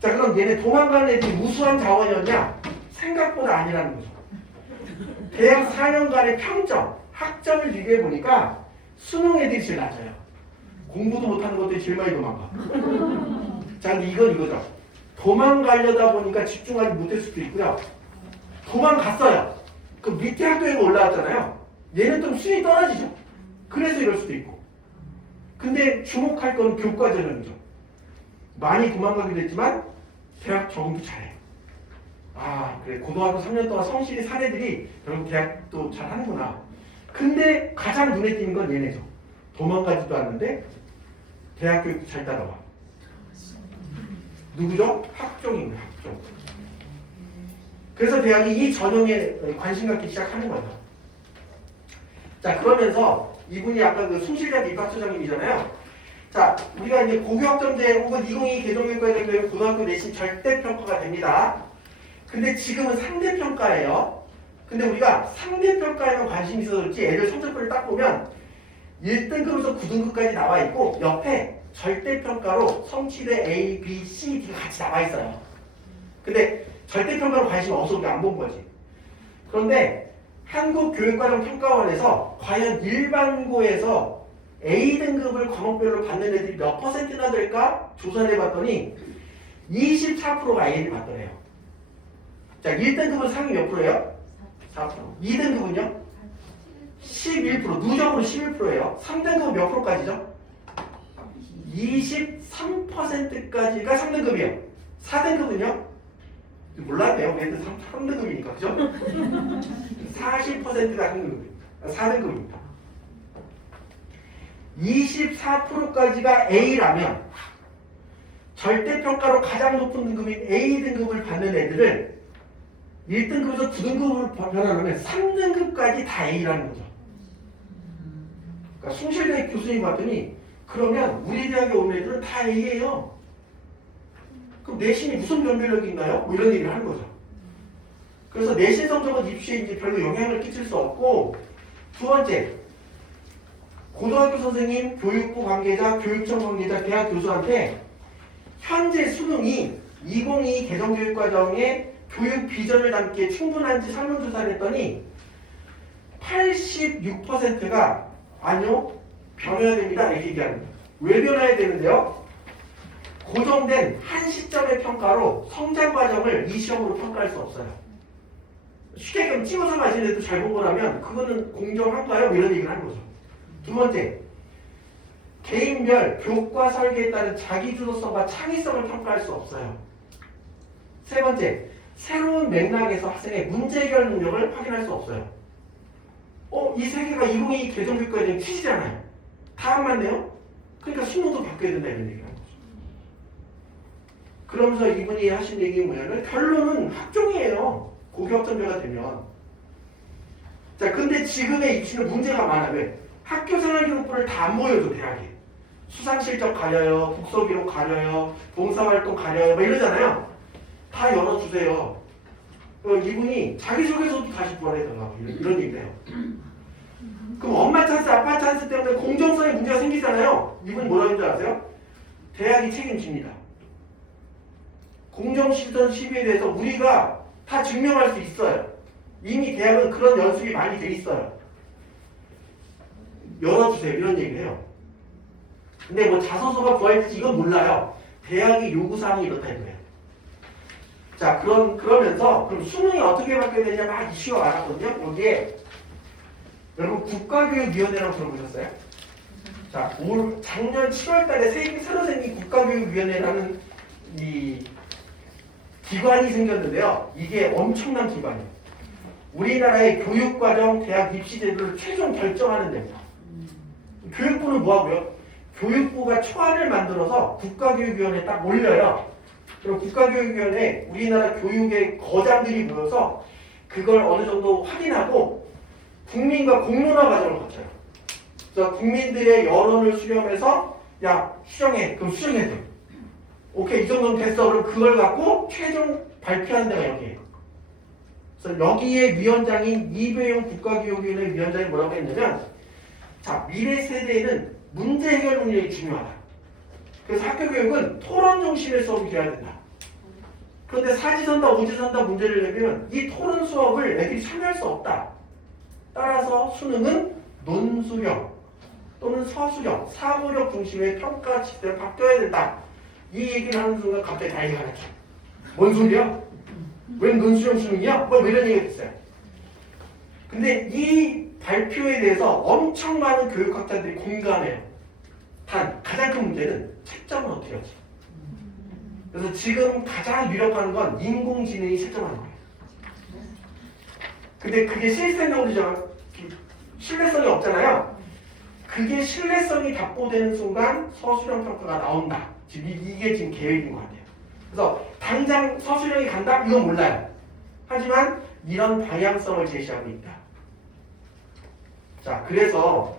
자, 그럼 얘네 도망가는 애들이 우수한 자원이었냐? 생각보다 아니라는 거죠. 대학 4년간의 평점, 학점을 비교해 보니까 수능 애들이 제일 낮아요. 공부도 못하는 것들이 제일 많이 도망가. 자, 근데 이건 이거죠. 도망가려다 보니까 집중하지 못할 수도 있고요. 도망갔어요. 그 밑에 학교에 올라왔잖아요. 얘는 좀 수준이 떨어지죠. 그래서 이럴 수도 있고. 근데 주목할 건 교과 전형이죠. 많이 도망가기도 했지만 대학 적응도 잘해. 그래. 고등학교 3년 동안 성실히 산 애들이 결국 대학도 잘 하는구나. 근데 가장 눈에 띄는 건 얘네죠. 도망가지도 않는데 대학 교육도 잘 따라와. 누구죠? 학종입니다. 학종. 그래서 대학이 이 전형에 관심 갖기 시작하는 거예요. 자, 그러면서 이분이 아까 그 숭실대학 입학처장님이잖아요. 자, 우리가 이제 고교학점제 혹은 2022 개정교육과에 대한 고등학교 내신 절대평가가 됩니다. 근데 지금은 상대평가예요. 근데 우리가 상대평가에만 관심이 있어서 그렇지 애들 성적표를 딱 보면 1등급에서 9등급까지 나와 있고 옆에 절대평가로 성취대 A, B, C, D가 같이 나와 있어요. 근데 절대평가로 관심 없어서 우리가 안 본 거지. 그런데 한국교육과정평가원에서 과연 일반고에서 A등급을 과목별로 받는 애들이 몇 %나 될까 조사를 해봤더니 24%가 A를 받더래요. 자, 1등급은 상위 몇 프로예요? 4%. 2등급은요? 11%. 누적으로 11%예요. 3등급은 몇 프로까지죠? 23%까지가 3등급이에요. 4등급은요? 몰랐네요. 얘들 3등급이니까, 그죠? 40%가 4등급입니다. 24%까지가 A라면 절대평가로 가장 높은 등급인 A등급을 받는 애들을 1등급에서 9등급으로 변화하면 3등급까지 다 A라는 거죠. 그러니까 숭실대 교수님 봤더니 그러면 우리 대학에 오는 애들은 다 A예요. 그럼 내신이 무슨 변별력이 있나요? 뭐 이런 얘기를 하는 거죠. 그래서 내신 성적은 입시에 이제 별로 영향을 끼칠 수 없고, 두 번째, 고등학교 선생님, 교육부 관계자, 교육청 관계자, 대학 교수한테 현재 수능이 2022 개정교육과정의 교육 비전을 담기에 충분한지 설문조사를 했더니 86%가 아니요, 변해야 됩니다. 이렇게 얘기합니다. 왜 변해야 되는데요? 고정된 한 시점의 평가로 성장 과정을 이 시험으로 평가할 수 없어요. 쉽게 얘기하면 찍어서 마시는 애도 잘 본 거라면 그거는 공정한가요? 이런 얘기를 하는 거죠. 두 번째, 개인별 교과 설계에 따른 자기주도성과 창의성을 평가할 수 없어요. 세 번째, 새로운 맥락에서 학생의 문제 해결 능력을 확인할 수 없어요. 이 세 개가 2022 개정교육과에 대한 퀴즈잖아요. 다 안 맞네요? 그러니까 수능도 바뀌어야 된다 이런 얘기를 하는 거죠. 그러면서 이분이 하신 얘기 뭐냐면 결론은 학종이에요. 고교 학점제가 되면. 자, 근데 지금의 입시는 문제가 많아. 왜? 학교생활기록부를 다 안 보여줘, 대학에. 수상실적 가려요, 국서기록 가려요, 봉사활동 가려요, 뭐 이러잖아요. 다 열어주세요. 이분이 자기소개서도 다시 부활해달라고 이런 얘기를 해요. 그럼 엄마 찬스, 아빠 찬스 때문에 공정성에 문제가 생기잖아요. 이분이 뭐라고 하는 줄 아세요? 대학이 책임집니다. 공정시선 시비에 대해서 우리가 다 증명할 수 있어요. 이미 대학은 그런 연습이 많이 돼 있어요. 열어주세요. 이런 얘기를 해요. 근데 뭐 자소서가 부활될지 이건 몰라요. 대학의 요구사항이 이렇다 이거예요. 자, 그러면서 그럼 수능이 어떻게 바뀌어야 되냐 막 이슈가 많았거든요. 여기에 여러분 국가교육위원회라고 들어보셨어요? 자, 작년 7월달에 새로 생긴 국가교육위원회라는 이 기관이 생겼는데요. 이게 엄청난 기관이에요. 우리나라의 교육과정, 대학 입시 제도를 최종 결정하는 데입니다. 교육부는 뭐하고요? 교육부가 초안을 만들어서 국가교육위원회에 딱 올려요. 그리고 국가교육위원회에 우리나라 교육의 거장들이 모여서 그걸 어느 정도 확인하고 국민과 공론화 과정을 거쳐요. 그래서 국민들의 여론을 수렴해서 야, 수정해. 그럼 수정해야 돼. 오케이, 이 정도면 됐어. 그럼 그걸 갖고 최종 발표하는 데가 여기에요. 그래서 여기에 위원장인 이배용 국가교육위원회 위원장이 뭐라고 했냐면 자, 미래 세대에는 문제 해결 능력이 중요하다. 그래서 학교 교육은 토론 중심의 수업이 돼야 된다. 그런데 사지선다, 오지선다 문제를 내면 이 토론 수업을 애들이 참여할 수 없다. 따라서 수능은 논술형 또는 서술형, 사고력 중심의 평가 시스템을 바뀌어야 된다. 이 얘기를 하는 순간 갑자기 난리가 났죠. 뭔 소리야? 웬 논술형 수능이야? 뭐 이런 얘기가 됐어요. 근데 이 발표에 대해서 엄청 많은 교육학자들이 공감해요. 단 가장 큰 문제는 채점은 어떻게 하지? 그래서 지금 가장 유력한 건 인공지능이 채점하는 거예요. 근데 그게 시스템적으로 신뢰성이 없잖아요. 그게 신뢰성이 답보되는 순간 서술형 평가가 나온다. 지금 이게 지금 계획인 것 같아요. 그래서 당장 서술형이 간다? 이건 몰라요. 하지만 이런 방향성을 제시하고 있다. 자, 그래서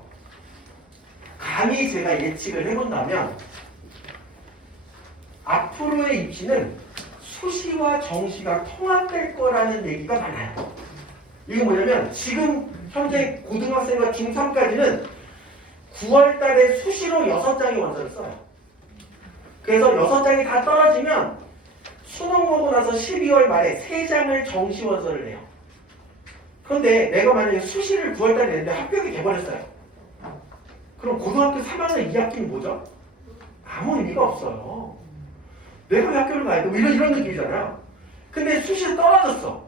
감히 제가 예측을 해본다면 앞으로의 입시는 수시와 정시가 통합될 거라는 얘기가 많아요. 이게 뭐냐면 지금 현재 고등학생과 중3까지는 9월 달에 수시로 6장의 원서를 써요. 그래서 6장이 다 떨어지면 수능 보고 나서 12월 말에 3장을 정시 원서를 내요. 그런데 내가 만약에 수시를 9월 달에 냈는데 합격이 돼버렸어요. 그럼 고등학교 3학년 2학기는 뭐죠? 아무 의미가 없어요. 내가 왜 학교를 가야 돼? 뭐 이런 느낌이잖아요. 근데 수시에 떨어졌어.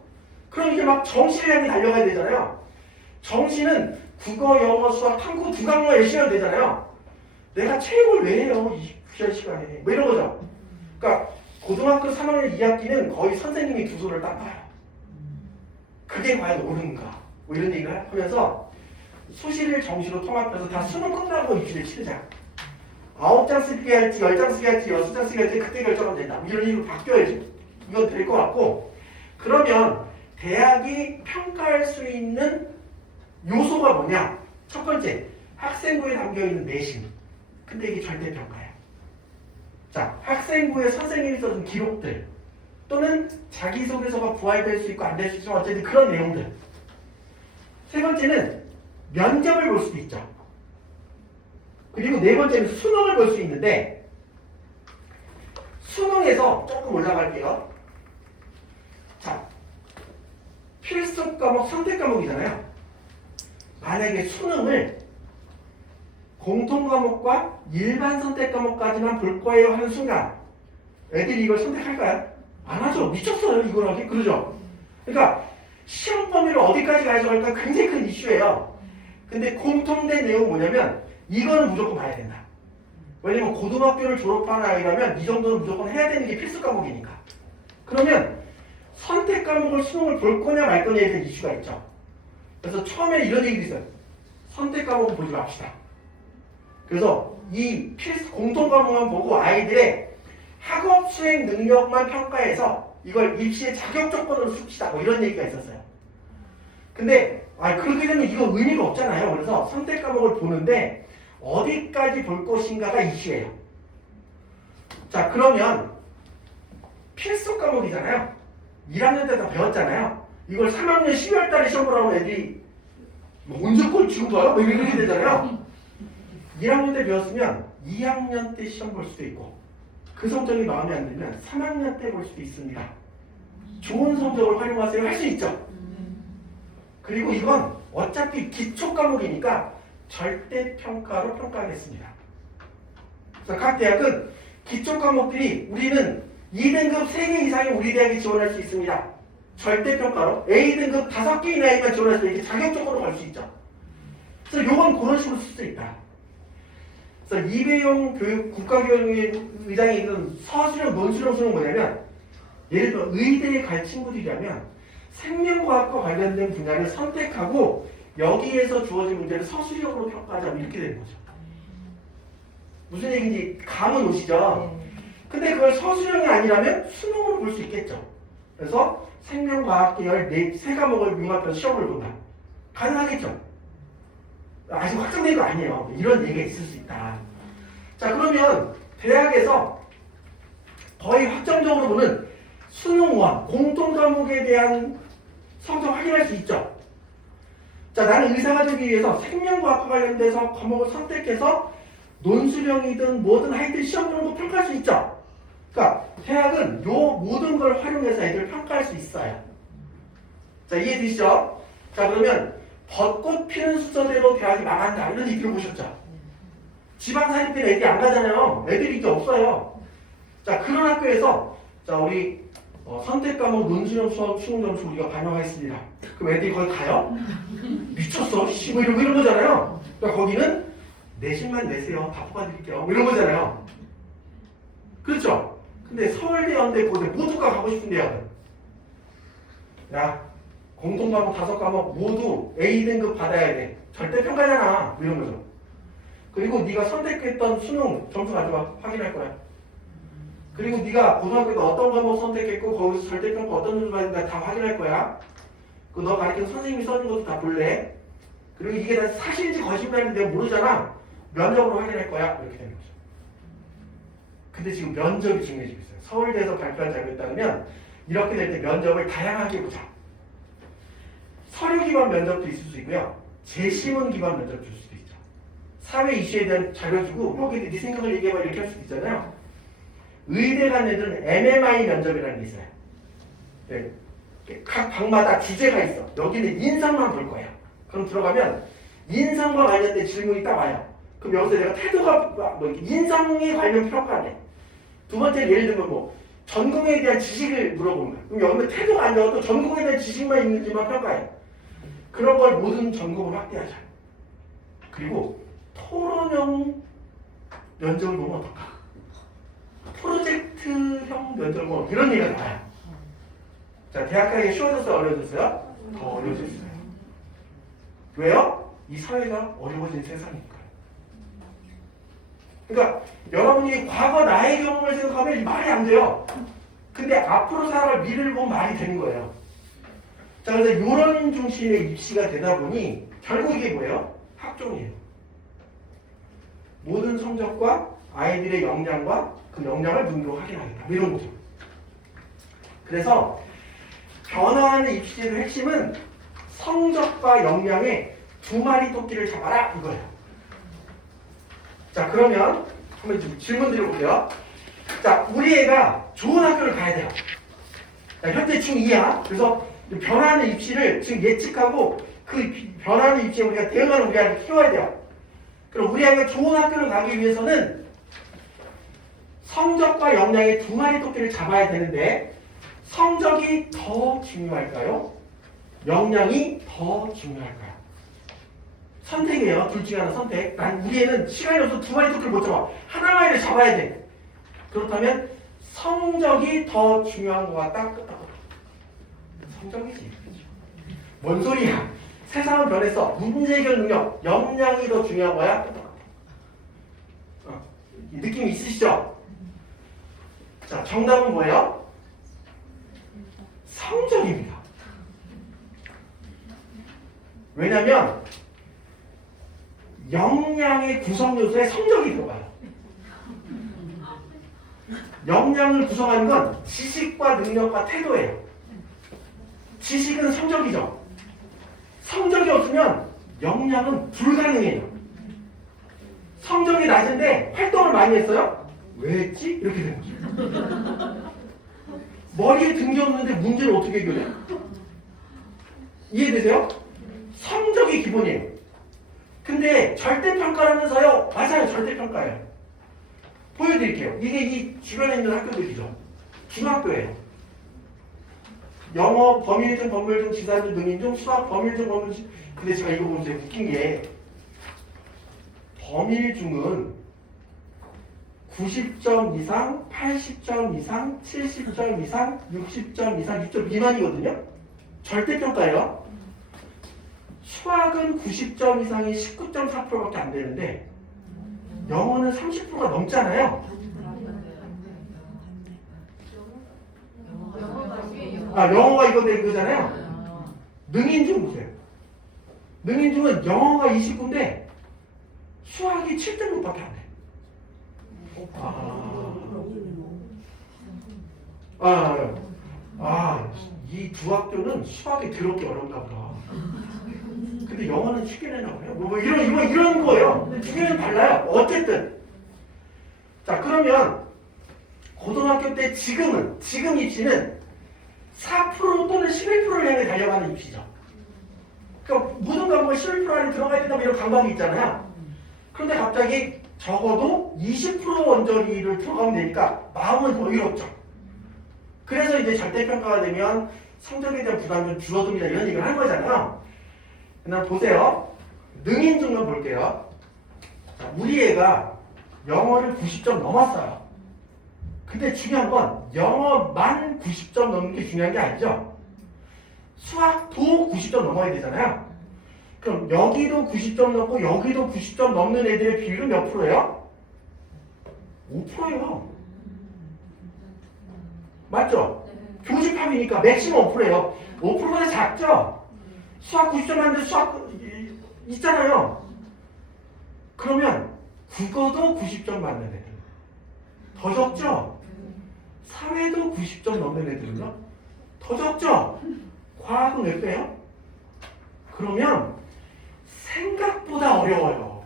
그럼 이제 막 정시를 향해 달려가야 되잖아요. 정시는 국어, 영어, 수학, 탐구 두 과목만 열심히 하면 되잖아요. 내가 체육을 왜 해요? 이 귀한 시간에. 뭐 이런 거죠. 그러니까 고등학교 3학년 2학기는 거의 선생님이 두 손을 딱 봐요. 그게 과연 옳은가? 뭐 이런 얘기를 하면서 수시를 정시로 통합해서 다 수능 끝나고 입시를 치르자. 9장 쓰게 할지 10장 쓰게 할지 6장 쓰게 할지 그때 결정하면 된다. 이런 식으로 바뀌어야지. 이건 될 것 같고 그러면 대학이 평가할 수 있는 요소가 뭐냐? 첫 번째, 학생부에 담겨있는 내신. 근데 이게 절대평가야. 자, 학생부에 선생님이 써준 기록들 또는 자기소개서가 부활될 수 있고 안 될 수 있지만 어쨌든 그런 내용들. 세 번째는 면접을 볼 수도 있죠. 그리고 네 번째는 수능을 볼 수 있는데 수능에서 조금 올라갈게요. 자, 필수 과목, 선택 과목이잖아요. 만약에 수능을 공통 과목과 일반 선택 과목까지만 볼 거예요 하는 순간 애들이 이걸 선택할까요? 안 하죠. 미쳤어요 이걸 하기. 그러죠. 그러니까 시험 범위를 어디까지 가져갈까 굉장히 큰 이슈예요. 근데 공통된 내용은 뭐냐면 이거는 무조건 봐야 된다. 왜냐면 고등학교를 졸업한 아이라면 이 정도는 무조건 해야 되는 게 필수 과목이니까. 그러면 선택 과목을 수능을 볼 거냐 말 거냐에 대한 이슈가 있죠. 그래서 처음에 이런 얘기도 있어요. 선택 과목은 보지 맙시다. 그래서 이 필수 공통 과목만 보고 아이들의 학업 수행 능력만 평가해서 이걸 입시의 자격 조건으로 씁시다. 뭐 이런 얘기가 있었어요. 근데 그렇게 되면 이거 의미가 없잖아요. 그래서 선택 과목을 보는데 어디까지 볼 것인가가 이슈예요. 자, 그러면 필수 과목이잖아요. 1학년 때 다 배웠잖아요. 이걸 3학년 12월 달에 시험 보라고 애들이 언제 걸 지금 봐요? 뭐 이렇게 되잖아요. 1학년 때 배웠으면 2학년 때 시험 볼 수도 있고 그 성적이 마음에 안 들면 3학년 때 볼 수도 있습니다. 좋은 성적을 활용하세요. 할 수 있죠. 그리고 이건 어차피 기초 과목이니까 절대평가로 평가하겠습니다. 그래서 각 대학은 기초 과목들이 우리는 2등급 3개 이상이 우리 대학에 지원할 수 있습니다. 절대평가로 A등급 5개 이상만 지원할 수 있게 자격적으로 갈 수 있죠. 그래서 요건 그런 식으로 쓸 수 있다. 그래서 이배용 국가교육의장이 이런 서술형, 논술형 수는 뭐냐면 예를 들어 의대에 갈 친구들이라면 생명과학과 관련된 분야를 선택하고 여기에서 주어진 문제를 서술형으로 평가하자 이렇게 되는 거죠. 무슨 얘기인지 감은 오시죠? 근데 그걸 서술형이 아니라면 수능으로 볼 수 있겠죠. 그래서 생명과학 계열 3과목을 융합해서 시험을 본다. 가능하겠죠? 아직 확정된 거 아니에요. 이런 얘기가 있을 수 있다. 자, 그러면 대학에서 거의 확정적으로 보는 수능원, 공통과목에 대한 성적 확인할 수 있죠. 자, 나는 의사가 되기 위해서 생명과학과 관련돼서 과목을 선택해서 논술형이든 뭐든 하여튼 시험 보는 거 평가할 수 있죠. 그러니까 대학은 요 모든 걸 활용해서 애들을 평가할 수 있어요. 자, 이해되시죠? 자, 그러면 벚꽃 피는 순서대로 대학이 망한다 이런 얘기 들어보셨죠? 지방사립 때는 애들이 안 가잖아요. 애들이 이제 없어요. 자, 그런 학교에서 자, 우리 선택과목 논술형 수업 수능 점수 우리가 반영하겠습니다. 그럼 애들이 거기 가요? 미쳤어? 뭐 이런 거잖아요. 그러니까 거기는 내신만 내세요. 다 뽑아드릴게요. 이런 거잖아요. 그렇죠? 근데 서울대, 연대, 고대 모두가 가고 싶은 대학은 야, 공통과목 5과목 모두 A등급 받아야 돼. 절대평가잖아. 뭐 이런 거죠. 그리고 네가 선택했던 수능 점수 가져와. 확인할 거야. 그리고 네가 고등학교 때 어떤 과목 선택했고 거기서 절대평가 어떤 점수 받는다 다 확인할 거야. 그 너 가르치는 선생님이 써준 것도 다 볼래. 그리고 이게 다 사실인지 거짓말인지 내가 모르잖아. 면접으로 확인할 거야. 이렇게 되는 거죠. 근데 지금 면접이 중요해지고 있어요. 서울대에서 발표한 자료에 따르면 이렇게 될 때 면접을 다양하게 보자. 서류 기반 면접도 있을 수 있고요. 재시문 기반 면접 줄 수도 있죠. 사회 이슈에 대한 자료 주고 여기 네 생각을 얘기해봐 이렇게 할 수도 있잖아요. 의대 간 애들은 MMI 면접이라는 게 있어요. 네. 각 방마다 주제가 있어. 여기는 인상만 볼 거야. 그럼 들어가면 인상과 관련된 질문이 딱 와요. 그럼 여기서 내가 태도가 인상에 관련 평가하네. 두 번째 예를 들면 뭐 전공에 대한 지식을 물어보는 거야. 그럼 여기는 태도가 안 나와도 전공에 대한 지식만 있는지만 평가해. 그런 걸 모든 전공을 확대하자. 그리고 토론형 면접을 보면 어떨까? 프로젝트형 면접을 보면 이런 얘기가 나와요. 자, 대학 가기 쉬워졌어요? 어려워졌어요? 더 어려워졌어요. 왜요? 이 사회가 어려워진 세상이니까요. 그러니까 여러분이 과거 나의 경험을 생각하면 말이 안 돼요. 근데 앞으로 살아갈 미래를 보면 말이 되는 거예요. 자, 그래서 이런 중심의 입시가 되다 보니 결국 이게 뭐예요? 학종이에요. 모든 성적과 아이들의 역량과 그 역량을 눈으로 확인하겠다. 이런 거죠. 그래서 변화하는 입시제도의 핵심은 성적과 역량의 2마리 토끼를 잡아라 이거예요. 자, 그러면 한번 좀 질문 드려볼게요. 자, 우리 애가 좋은 학교를 가야 돼요. 자, 현재 중2야. 그래서 변화하는 입시를 지금 예측하고 그 변화하는 입시에 우리가 대응하는 우리 아이를 키워야 돼요. 그럼 우리 아이가 좋은 학교를 가기 위해서는 성적과 역량의 2마리 토끼를 잡아야 되는데 성적이 더 중요할까요? 역량이 더 중요할까요? 선택이에요. 둘 중에 하나 선택. 난 우리 애는 시간이 없어서 2마리 토끼를 못 잡아. 하나만이라도 잡아야 돼. 그렇다면 성적이 더 중요한 것 같다? 성적이지. 뭔 소리야? 세상은 변했어. 문제 해결 능력, 역량이 더 중요한 거야? 느낌 있으시죠? 자, 정답은 뭐예요? 성적입니다. 왜냐면 역량의 구성 요소에 성적이 들어가요. 역량을 구성하는 건 지식과 능력과 태도예요. 지식은 성적이죠. 성적이 없으면 역량은 불가능해요. 성적이 낮은데 활동을 많이 했어요? 왜 했지? 이렇게 되는 거죠. 머리에 든 게 없는데 문제를 어떻게 해결해? 이해되세요? 성적이 기본이에요. 근데 절대평가라면서요? 맞아요. 절대평가예요. 보여드릴게요. 이게 이 주변에 있는 학교들이죠. 중학교예요. 영어, 범일중, 법률중, 지사중, 능인중, 수학, 범일중, 법률중. 근데 제가 이거 보면서 웃긴 게 범일중은 90점 이상, 80점 이상, 70점 이상, 60점 이상, 6점 미만이거든요. 절대평가예요. 수학은 90점 이상이 19.4%밖에 안 되는데 영어는 30%가 넘잖아요. 영어가 이거잖아요. 능인중 보세요. 능인중은 영어가 29인데 수학이 7등급밖에 안 돼. 이 두 학교는 수학이 더럽게 어려운가 보다. 근데 영어는 쉽게 내나 봐요. 뭐 이런 거예요. 두 개는 달라요. 어쨌든. 자, 그러면 고등학교 때 지금 입시는 4% 또는 11%를 향해 달려가는 입시죠. 그러니까 모든 과목을 11% 안에 들어가야 된다고 이런 강박이 있잖아요. 그런데 갑자기 적어도 20% 원저리를 들어가면 되니까 마음은 더 어렵죠. 그래서 이제 절대평가가 되면 성적에 대한 부담이 좀 줄어듭니다. 이런 얘기를 하는 거잖아요. 그냥 보세요. 능인중만 볼게요. 자, 우리 애가 영어를 90점 넘었어요. 근데 중요한 건 영어만 90점 넘는 게 중요한 게 아니죠. 수학도 90점 넘어야 되잖아요. 그럼 여기도 90점 넘고 여기도 90점 넘는 애들의 비율은 몇 프로예요? 5%예요. 맞죠? 교집합이니까 맥시멈 5%예요. 5%보다 작죠? 수학 90점 하는데 수학 있잖아요. 그러면 국어도 90점 맞는 애들 더 적죠? 사회도 90점 넘는 애들은요? 더 적죠? 과학은 몇 배요? 그러면 생각보다 어려워요.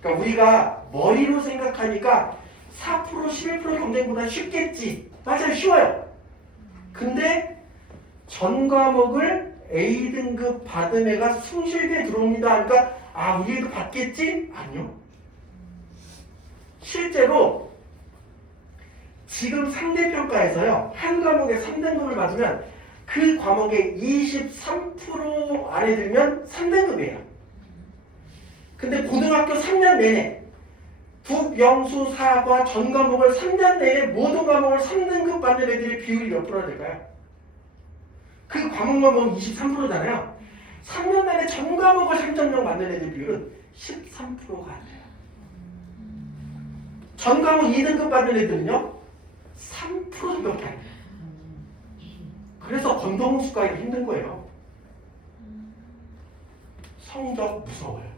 그러니까 우리가 머리로 생각하니까 4% 11% 경쟁보다 쉽겠지. 맞아요, 쉬워요. 근데 전 과목을 A등급 받은 애가 숭실대 들어옵니다. 그러니까 우리 애도 받겠지? 아니요. 실제로 지금 상대평가에서요. 한 과목에 3등급을 받으면 그 과목의 23% 안에 들면 3등급이에요. 근데 고등학교 3년 내내 국, 영수, 사과 전 과목을 3년 내내 모든 과목을 3등급 받는 애들의 비율이 몇 프로나 될까요? 그 과목만 보면 23%잖아요. 3년 내내 전 과목을 3.0 받는 애들 비율은 13%가 안 돼요. 전 과목 2등급 받는 애들은요 3%밖에 안 돼요. 그래서 건동수 가기 힘든 거예요. 성적 무서워요.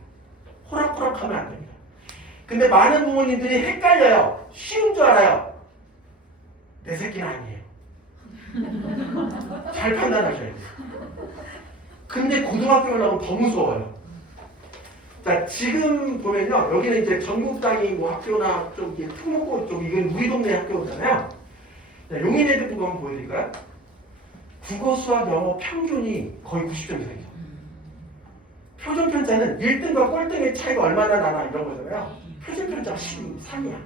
호락호락하면 안 됩니다. 근데 많은 부모님들이 헷갈려요. 쉬운 줄 알아요. 내 새끼는 아니에요. 잘 판단하셔야 돼요. 근데 고등학교 올라가면 더 무서워요. 자, 지금 보면요. 여기는 이제 전국단위 뭐 학교나 좀 이게 특목고 쪽, 이건 우리 동네 학교잖아요. 자, 용인외대부고 한번 보여드릴까요? 국어, 수학, 영어 평균이 거의 90점 이상이죠. 표준편차는 1등과 꼴등의 차이가 얼마나 나나 이런 거잖아요. 표준편차가 13이야.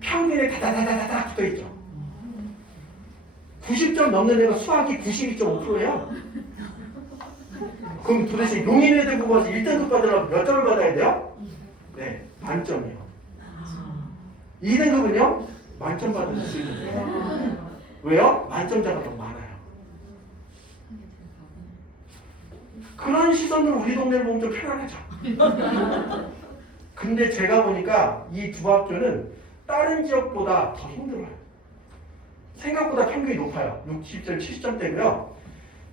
평균에 다다다다다 붙어있죠. 90점 넘는 애가 수학이 92.5%예요. 그럼 도대체 용인외대국어에서 1등급 받으려면 몇 점을 받아야 돼요? 네, 만점이요. 2등급은요? 만점 받을 수 있는 거예요. 왜요? 만점자가 더 많아요. 그런 시선으로 우리 동네를 보면 좀 편안하죠. 근데 제가 보니까 이 두 학교는 다른 지역보다 더 힘들어요. 생각보다 평균이 높아요. 60점, 70점대고요.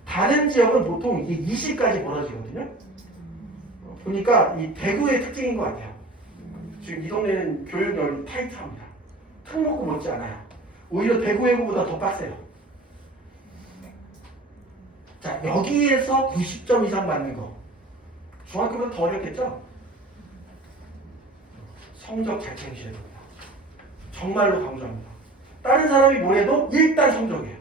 다른 지역은 보통 이게 20까지 벌어지거든요. 보니까 이 대구의 특징인 것 같아요. 지금 이 동네는 교육열이 타이트합니다. 턱 먹고 먹지 않아요. 오히려 대구 외고보다 더 빡세요. 자, 여기에서 90점 이상 받는 거. 중학교보다 더 어렵겠죠? 성적 잘 챙기셔야 됩니다. 정말로 강조합니다. 다른 사람이 뭐래도 일단 성적이에요.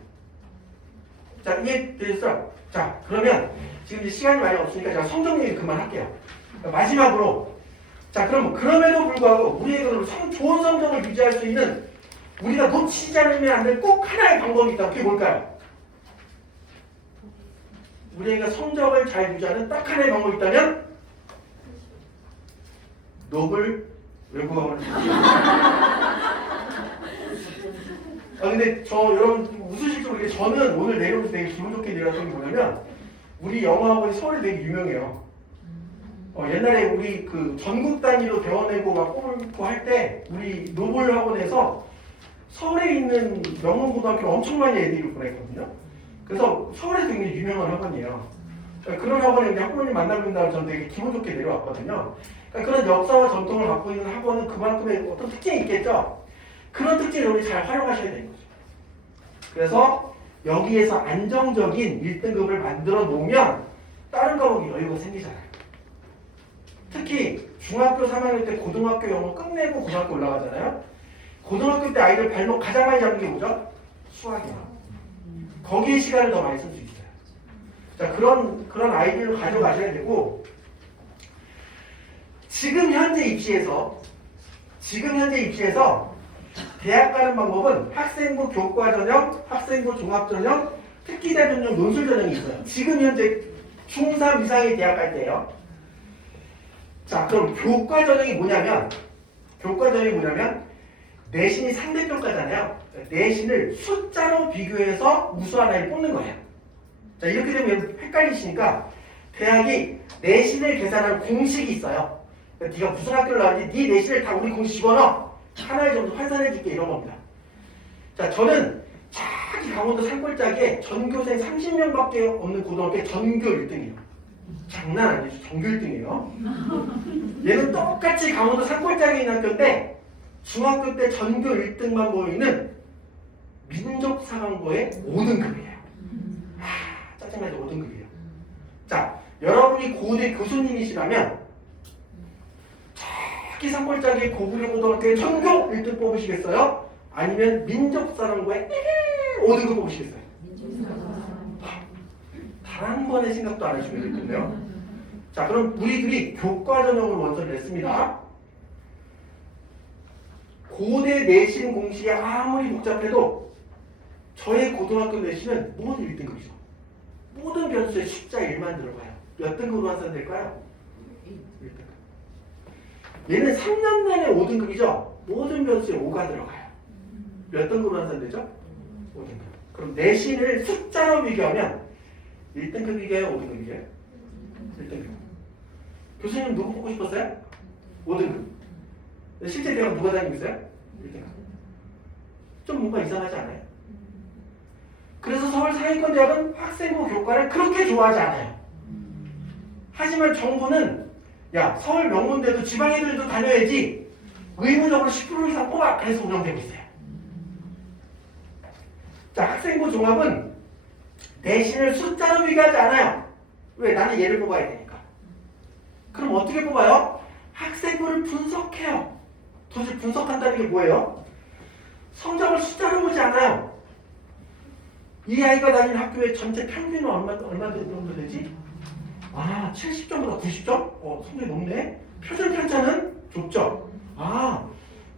자, 이해되셨어요? 자, 그러면 지금 이제 시간이 많이 없으니까 제가 성적 얘기 그만할게요. 마지막으로, 자, 그럼 그럼에도 불구하고 우리에게 좋은 성적을 유지할 수 있는 우리가 놓치지 않으면 안 될 꼭 하나의 방법이 있다. 그게 뭘까요? 우리가 성적을 잘 유지하는 딱 하나의 방법이 있다면 노블 외국어를 근데 여러분 웃으실지 모르겠는데 저는 오늘 내려오면서 되게 기분 좋게 내려왔던 게 뭐냐면 우리 영어학원이 서울에 되게 유명해요. 옛날에 우리 그 전국 단위로 배워내고 막 뽑고 할 때 우리 노블 학원에서 서울에 있는 명문고등학교 엄청 많이 애들이 보냈거든요. 그래서 서울에서 굉장히 유명한 학원이에요. 그런 학원에 이제 학부모님 만나본다고 저는 되게 기분 좋게 내려왔거든요. 그러니까 그런 역사와 전통을 갖고 있는 학원은 그만큼의 어떤 특징이 있겠죠. 그런 특징을 우리 잘 활용하셔야 되는 거죠. 그래서 여기에서 안정적인 1등급을 만들어 놓으면 다른 과목이 여유가 생기잖아요. 특히 중학교 3학년 때 고등학교 영어 끝내고 고등학교 올라가잖아요. 고등학교 때 아이들 발목 가장 많이 잡는 게 뭐죠? 수학이에요. 거기에 시간을 더 많이 쓸 수 있어요. 자, 그런 아이들을 가져가셔야 되고, 지금 현재 입시에서 대학 가는 방법은 학생부 교과 전형, 학생부 종합 전형, 특기자 전형, 논술 전형이 있어요. 지금 현재 중3 이상의 대학 갈 때예요. 자, 그럼 교과 전형이 뭐냐면 내신이 상대평가잖아요. 내신을 숫자로 비교해서 우수한 아이를 뽑는 거예요. 자, 이렇게 되면 헷갈리시니까 대학이 내신을 계산하는 공식이 있어요. 그러니까 네가 무슨 학교를 나왔는지 네 내신을 다 우리 공식 집어넣어. 하나의 점수 환산해 줄게 이런 겁니다. 자, 저는 저기 강원도 산골짜기에 전교생 30명밖에 없는 고등학교 전교 1등이에요. 장난 아니죠. 전교 1등이에요. 얘는 똑같이 강원도 산골짜기에 있는 학교인데 중학교 때 전교 1등만 보이는 민족사관고의 5등급이에요. 짜증나죠. 5등급이에요. 자, 여러분이 고대 교수님이시라면 저기 산골짜기 고구려고등학교의 전교 1등 뽑으시겠어요? 아니면 민족사관고의 5등급 뽑으시겠어요? 단 한 번의 생각도 안 하시면 되겠네요. 자, 그럼 우리들이 교과 전형으로 원서를 냈습니다. 고대 내신 공식이 아무리 복잡해도 저의 고등학교 내신은 모두 1등급이죠. 모든 변수에 숫자 1만 들어가요. 몇 등급으로 환산될까요? 1등급. 얘는 3년 내내 5등급이죠. 모든 변수에 5가 들어가요. 몇 등급으로 환산되죠? 5등급. 그럼 내신을 숫자로 비교하면 1등급이게요? 5등급이게요? 1등급. 교수님 누구 뽑고 싶었어요? 5등급. 실제 대학 누가 다니고 있어요? 1등급. 좀 뭔가 이상하지 않아요? 그래서 서울 상위권대학은 학생부 교과를 그렇게 좋아하지 않아요. 하지만 정부는 야, 서울 명문대도 지방 애들도 다녀야지 의무적으로 10% 이상 뽑아. 그래서 운영되고 있어요. 자, 학생부 종합은 내신을 숫자로 비교하지 않아요. 왜? 나는 얘를 뽑아야 되니까. 그럼 어떻게 뽑아요? 학생부를 분석해요. 도대체 분석한다는 게 뭐예요? 성적을 숫자로 보지 않아요. 이 아이가 다니는 학교의 전체 평균은 얼마 정도 되지? 70점보다 90점? 성적이 높네? 표준 편차는 좁죠?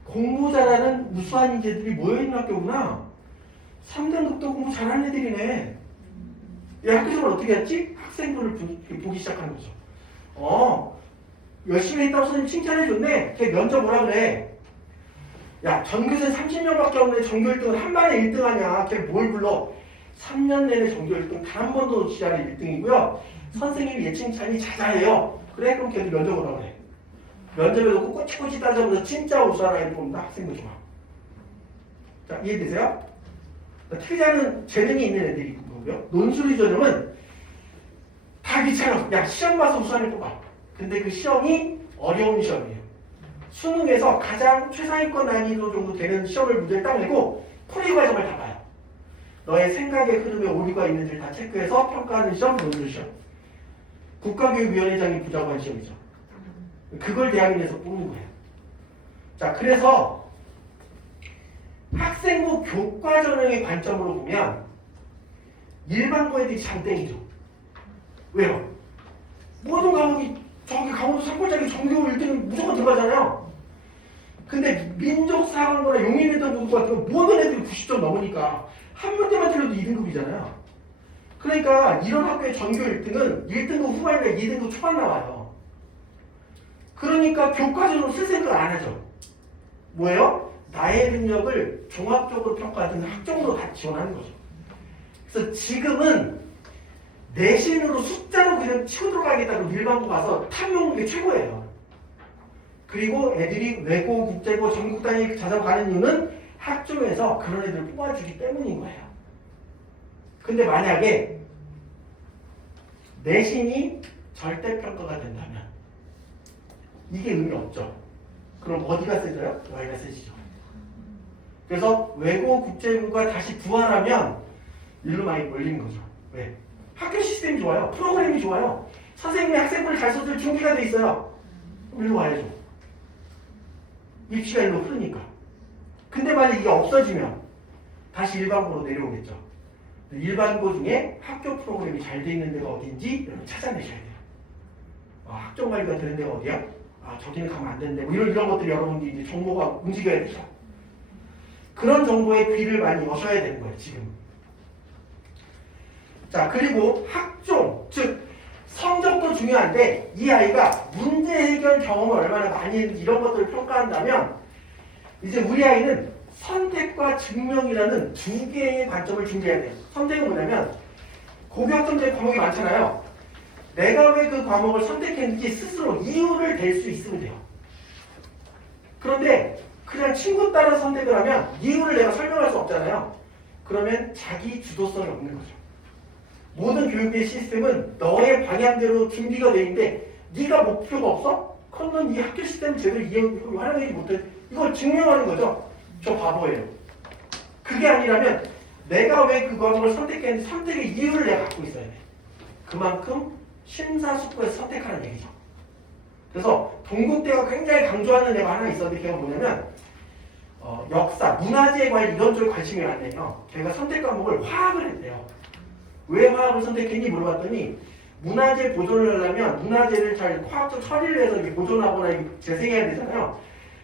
공부 잘하는 우수한 인재들이 모여있는 학교구나. 3등급도 공부 잘하는 애들이네. 이 학교생활 어떻게 했지? 학생부를 보기 시작하는 거죠. 열심히 했다고 선생님 칭찬해줬네. 걔 면접 뭐라 그래? 야, 전교생 30명밖에 없는데 전교 1등을 한 번에 1등 하냐? 걔 뭘 불러? 3년 내내 전교 1등 단 한 번도 놓치지 않은 1등이고요. 선생님이 얘 칭찬이 자자해요. 그래? 그럼 걔도 면접 오라 그래. 면접에 놓고 꼬치꼬치 따져보면서 진짜 우수한 아이를 뽑는다. 학생부 종합. 자, 이해되세요? 틀리지 않은 재능이 있는 애들이 거고요. 논술이 전형은 다 귀찮아. 야, 시험 봐서 우수한을 뽑아. 근데 그 시험이 어려운 시험이에요. 수능에서 가장 최상위권 난이도 정도 되는 시험을 문제를 딱 내고 풀이 과정을 다 봐요. 너의 생각의 흐름에 오류가 있는지를 다 체크해서 평가하는 시험, 논술 시험. 국가교육위원회장이 부자관 시험이죠. 그걸 대학원에서 뽑는 거예요. 자, 그래서 학생부 교과 전형의 관점으로 보면 일반고 애들이 장땡이죠. 왜요? 모든 과목이 저기 강원도 산골짜기 전교 1등 무조건 들어가잖아요. 근데 민족사관고나 용인외대부 같은 거 모든 애들이 90점 넘으니까 한 문제만 틀려도 2등급이잖아요. 그러니까 이런 학교의 전교 1등은 1등급 후반이나 2등급 초반 나와요. 그러니까 교과전으로 쓸 생각 안 하죠. 뭐예요? 나의 능력을 종합적으로 평가하는 학종으로 다 지원하는 거죠. 그래서 지금은 내신으로 숫자로 그냥 치고 들어가겠다고 일반고 가서 탐욕하는 게 최고예요. 그리고 애들이 외고, 국제고, 전국 단위 찾아가는 이유는 학종에서 그런 애들을 뽑아주기 때문인 거예요. 근데 만약에 내신이 절대평가가 된다면 이게 의미 없죠. 그럼 어디가 세져요? 여기가 세지죠. 그래서 외고, 국제고가 다시 부활하면 일로 많이 몰리는 거죠. 왜? 학교 시스템이 좋아요. 프로그램이 좋아요. 선생님이 학생들을 잘 써줄 준비가 돼 있어요. 일로 와야죠. 입시가 일로 흐르니까. 근데 만약 이게 없어지면 다시 일반고로 내려오겠죠. 일반고 중에 학교 프로그램이 잘 돼 있는 데가 어딘지 여러분 찾아내셔야 돼요. 학종 관리가 되는 데가 어디야? 저기는 가면 안 되는데 뭐 이런 것들이 여러분들이 이제 정보가 움직여야 되죠. 그런 정보에 귀를 많이 여셔야 되는 거예요, 지금. 자, 그리고 학종, 즉 성적도 중요한데 이 아이가 문제 해결 경험을 얼마나 많이 했는지 이런 것들을 평가한다면 이제 우리 아이는 선택과 증명이라는 두 개의 관점을 준비해야 돼요. 선택은 뭐냐면 고교학점제 과목이 많잖아요. 내가 왜 그 과목을 선택했는지 스스로 이유를 댈 수 있으면 돼요. 그런데 그냥 친구 따라 선택을 하면 이유를 내가 설명할 수 없잖아요. 그러면 자기 주도성이 없는 거죠. 모든 교육의 시스템은 너의 방향대로 준비가 돼 있는데 네가 목표가 없어? 그럼 넌 이 학교 시스템을 제대로 활용하지 못해. 이걸 증명하는 거죠. 저 바보예요. 그게 아니라면 내가 왜 그 과목을 선택했는지 선택의 이유를 내가 갖고 있어야 돼. 그만큼 심사숙고해서 선택하는 얘기죠. 그래서 동국대가 굉장히 강조하는 애가 하나 있었는데 걔가 뭐냐면 역사, 문화재 관리 이런 쪽에 관심이 많네요. 걔가 선택 과목을 화학을 했대요. 왜 화학을 선택했니 물어봤더니 문화재 보존을 하려면 문화재를 잘 화학적 처리를 해서 이렇게 보존하거나 재생해야 되잖아요.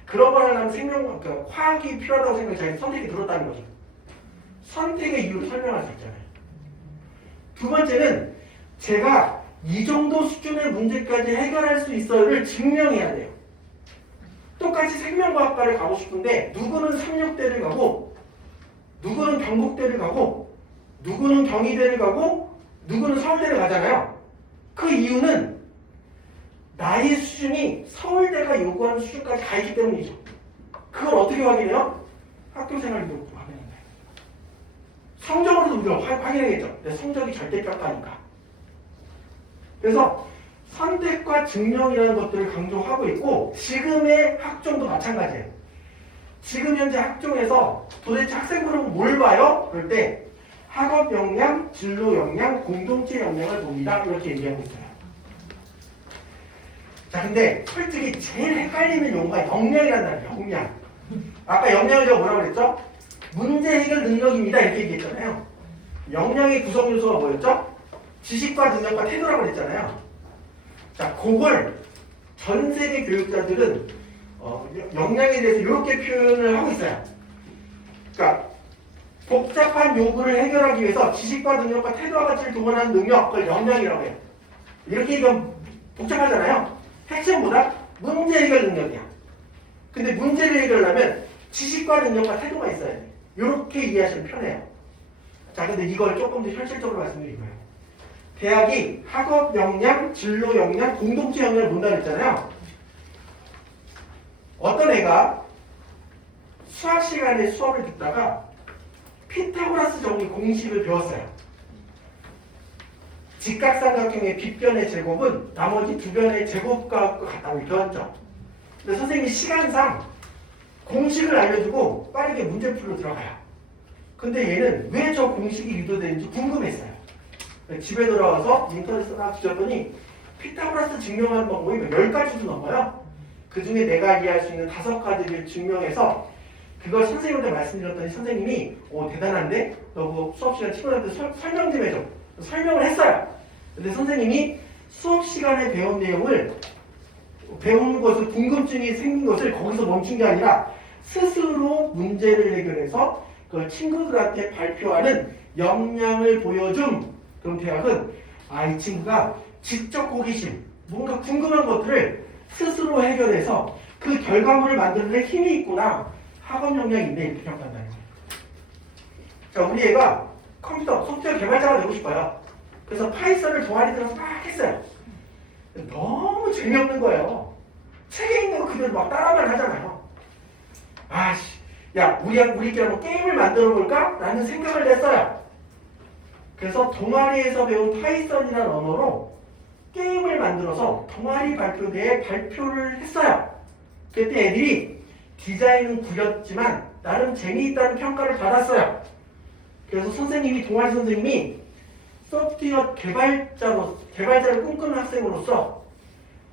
그런 걸 하려면 그러니까 화학이 필요하다고 생각해 자기 선택이 들었다는 거죠. 선택의 이유를 설명할 수 있잖아요. 두 번째는 제가 이 정도 수준의 문제까지 해결할 수 있어요를 증명해야 돼요. 똑같이 생명과학과를 가고 싶은데 누구는 삼육대를 가고 누구는 경북대를 가고 누구는 경희대를 가고 누구는 서울대를 가잖아요. 그 이유는 나의 수준이 서울대가 요구하는 수준까지 가 있기 때문이죠. 그걸 어떻게 확인해요? 학교생활도 확인해요. 성적으로도 우리가 확인하겠죠. 내 성적이 절대평가니까. 그래서 선택과 증명이라는 것들을 강조하고 있고 지금의 학종도 마찬가지예요. 지금 현재 학종에서 도대체 학생부는 뭘 봐요? 그럴 때 학업 역량, 진로 역량, 공동체 역량을 봅니다. 이렇게 얘기하고 있어요. 자, 근데 솔직히 제일 헷갈리는 용어가 역량이라는 단어예요. 역량. 아까 역량을 제가 뭐라고 그랬죠? 문제 해결 능력입니다. 이렇게 얘기했잖아요. 역량의 구성 요소가 뭐였죠? 지식과 능력과 태도라고 그랬잖아요. 자, 그걸 전 세계 교육자들은 역량에 대해서 이렇게 표현을 하고 있어요. 그러니까 복잡한 요구를 해결하기 위해서 지식과 능력과 태도와 가치를 동원하는 능력, 그걸 역량이라고 해요. 이렇게 얘기하면 복잡하잖아요. 핵심보다 문제 해결 능력이야. 근데 문제를 해결하려면 지식과 능력과 태도가 있어야 돼. 이렇게 이해하시면 편해요. 자, 근데 이걸 조금 더 현실적으로 말씀드릴 거예요. 대학이 학업 역량, 진로 역량, 공동체 역량을 본다고 했잖아요. 어떤 애가 수학 시간에 수업을 듣다가 피타고라스 정리 공식을 배웠어요. 직각삼각형의 빗변의 제곱은 나머지 두 변의 제곱과 같다고 배웠죠. 근데 선생님이 시간상 공식을 알려주고 빠르게 문제풀로 들어가요. 근데 얘는 왜 저 공식이 유도되는지 궁금했어요. 집에 돌아와서 인터넷에 막 뒤졌더니 피타고라스 증명하는 방법이 10가지도 넘어요. 그 중에 내가 이해할 수 있는 5가지를 증명해서 그걸 선생님한테 말씀드렸더니 선생님이 대단한데? 너 그 수업시간 친구들한테 설명 좀 해줘. 설명을 했어요. 근데 선생님이 수업시간에 배운 내용을 배우는 것을 궁금증이 생긴 것을 거기서 멈춘 게 아니라 스스로 문제를 해결해서 그걸 친구들한테 발표하는 역량을 보여줌. 그럼 대학은 이 친구가 지적 호기심, 뭔가 궁금한 것들을 스스로 해결해서 그 결과물을 만드는 데 힘이 있구나. 학업 역량이 있네. 이렇게 평가한다는 거예요. 자, 우리 애가 컴퓨터, 소프트웨어 개발자가 되고 싶어요. 그래서 파이썬을 동아리 들어서 막 했어요. 너무 재미없는 거예요. 책에 있는 거 그대로 막 따라만 하잖아요. 야, 우리끼리 한번 게임을 만들어 볼까? 라는 생각을 냈어요. 그래서 동아리에서 배운 파이썬이라는 언어로 게임을 만들어서 동아리 발표대에 발표를 했어요. 그때 애들이 디자인은 구렸지만 나름 재미있다는 평가를 받았어요. 그래서 동아리 선생님이 소프트웨어 개발자를 꿈꾸는 학생으로서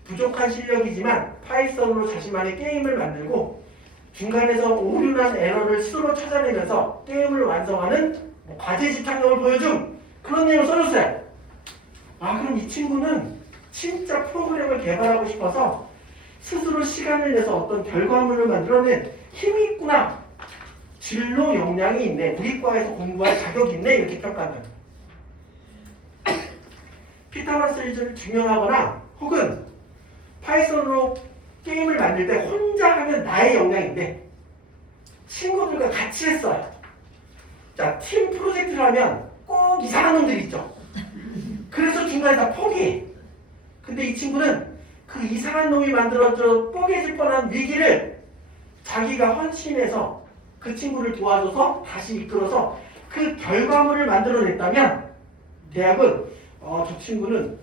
부족한 실력이지만 파이썬으로 자신만의 게임을 만들고 중간에서 오류나 에러를 스스로 찾아내면서 게임을 완성하는 과제 집착력을 보여준 그런 내용을 써줬어요. 그럼 이 친구는 진짜 프로그램을 개발하고 싶어서 스스로 시간을 내서 어떤 결과물을 만들어낸 힘이 있구나. 진로 역량이 있네. 우리 과에서 공부할 자격이 있네. 이렇게 평가한다. 피타고라스 일주를 증명하거나 혹은 파이썬으로 게임을 만들 때 혼자 하면 나의 역량인데 친구들과 같이 했어요. 자, 팀 프로젝트를 하면 꼭 이상한 놈들이 있죠. 그래서 중간에 다 포기해. 근데 이 친구는 그 이상한 놈이 만들어져 뽀개질 뻔한 위기를 자기가 헌신해서 그 친구를 도와줘서 다시 이끌어서 그 결과물을 만들어냈다면 대학은 저 친구는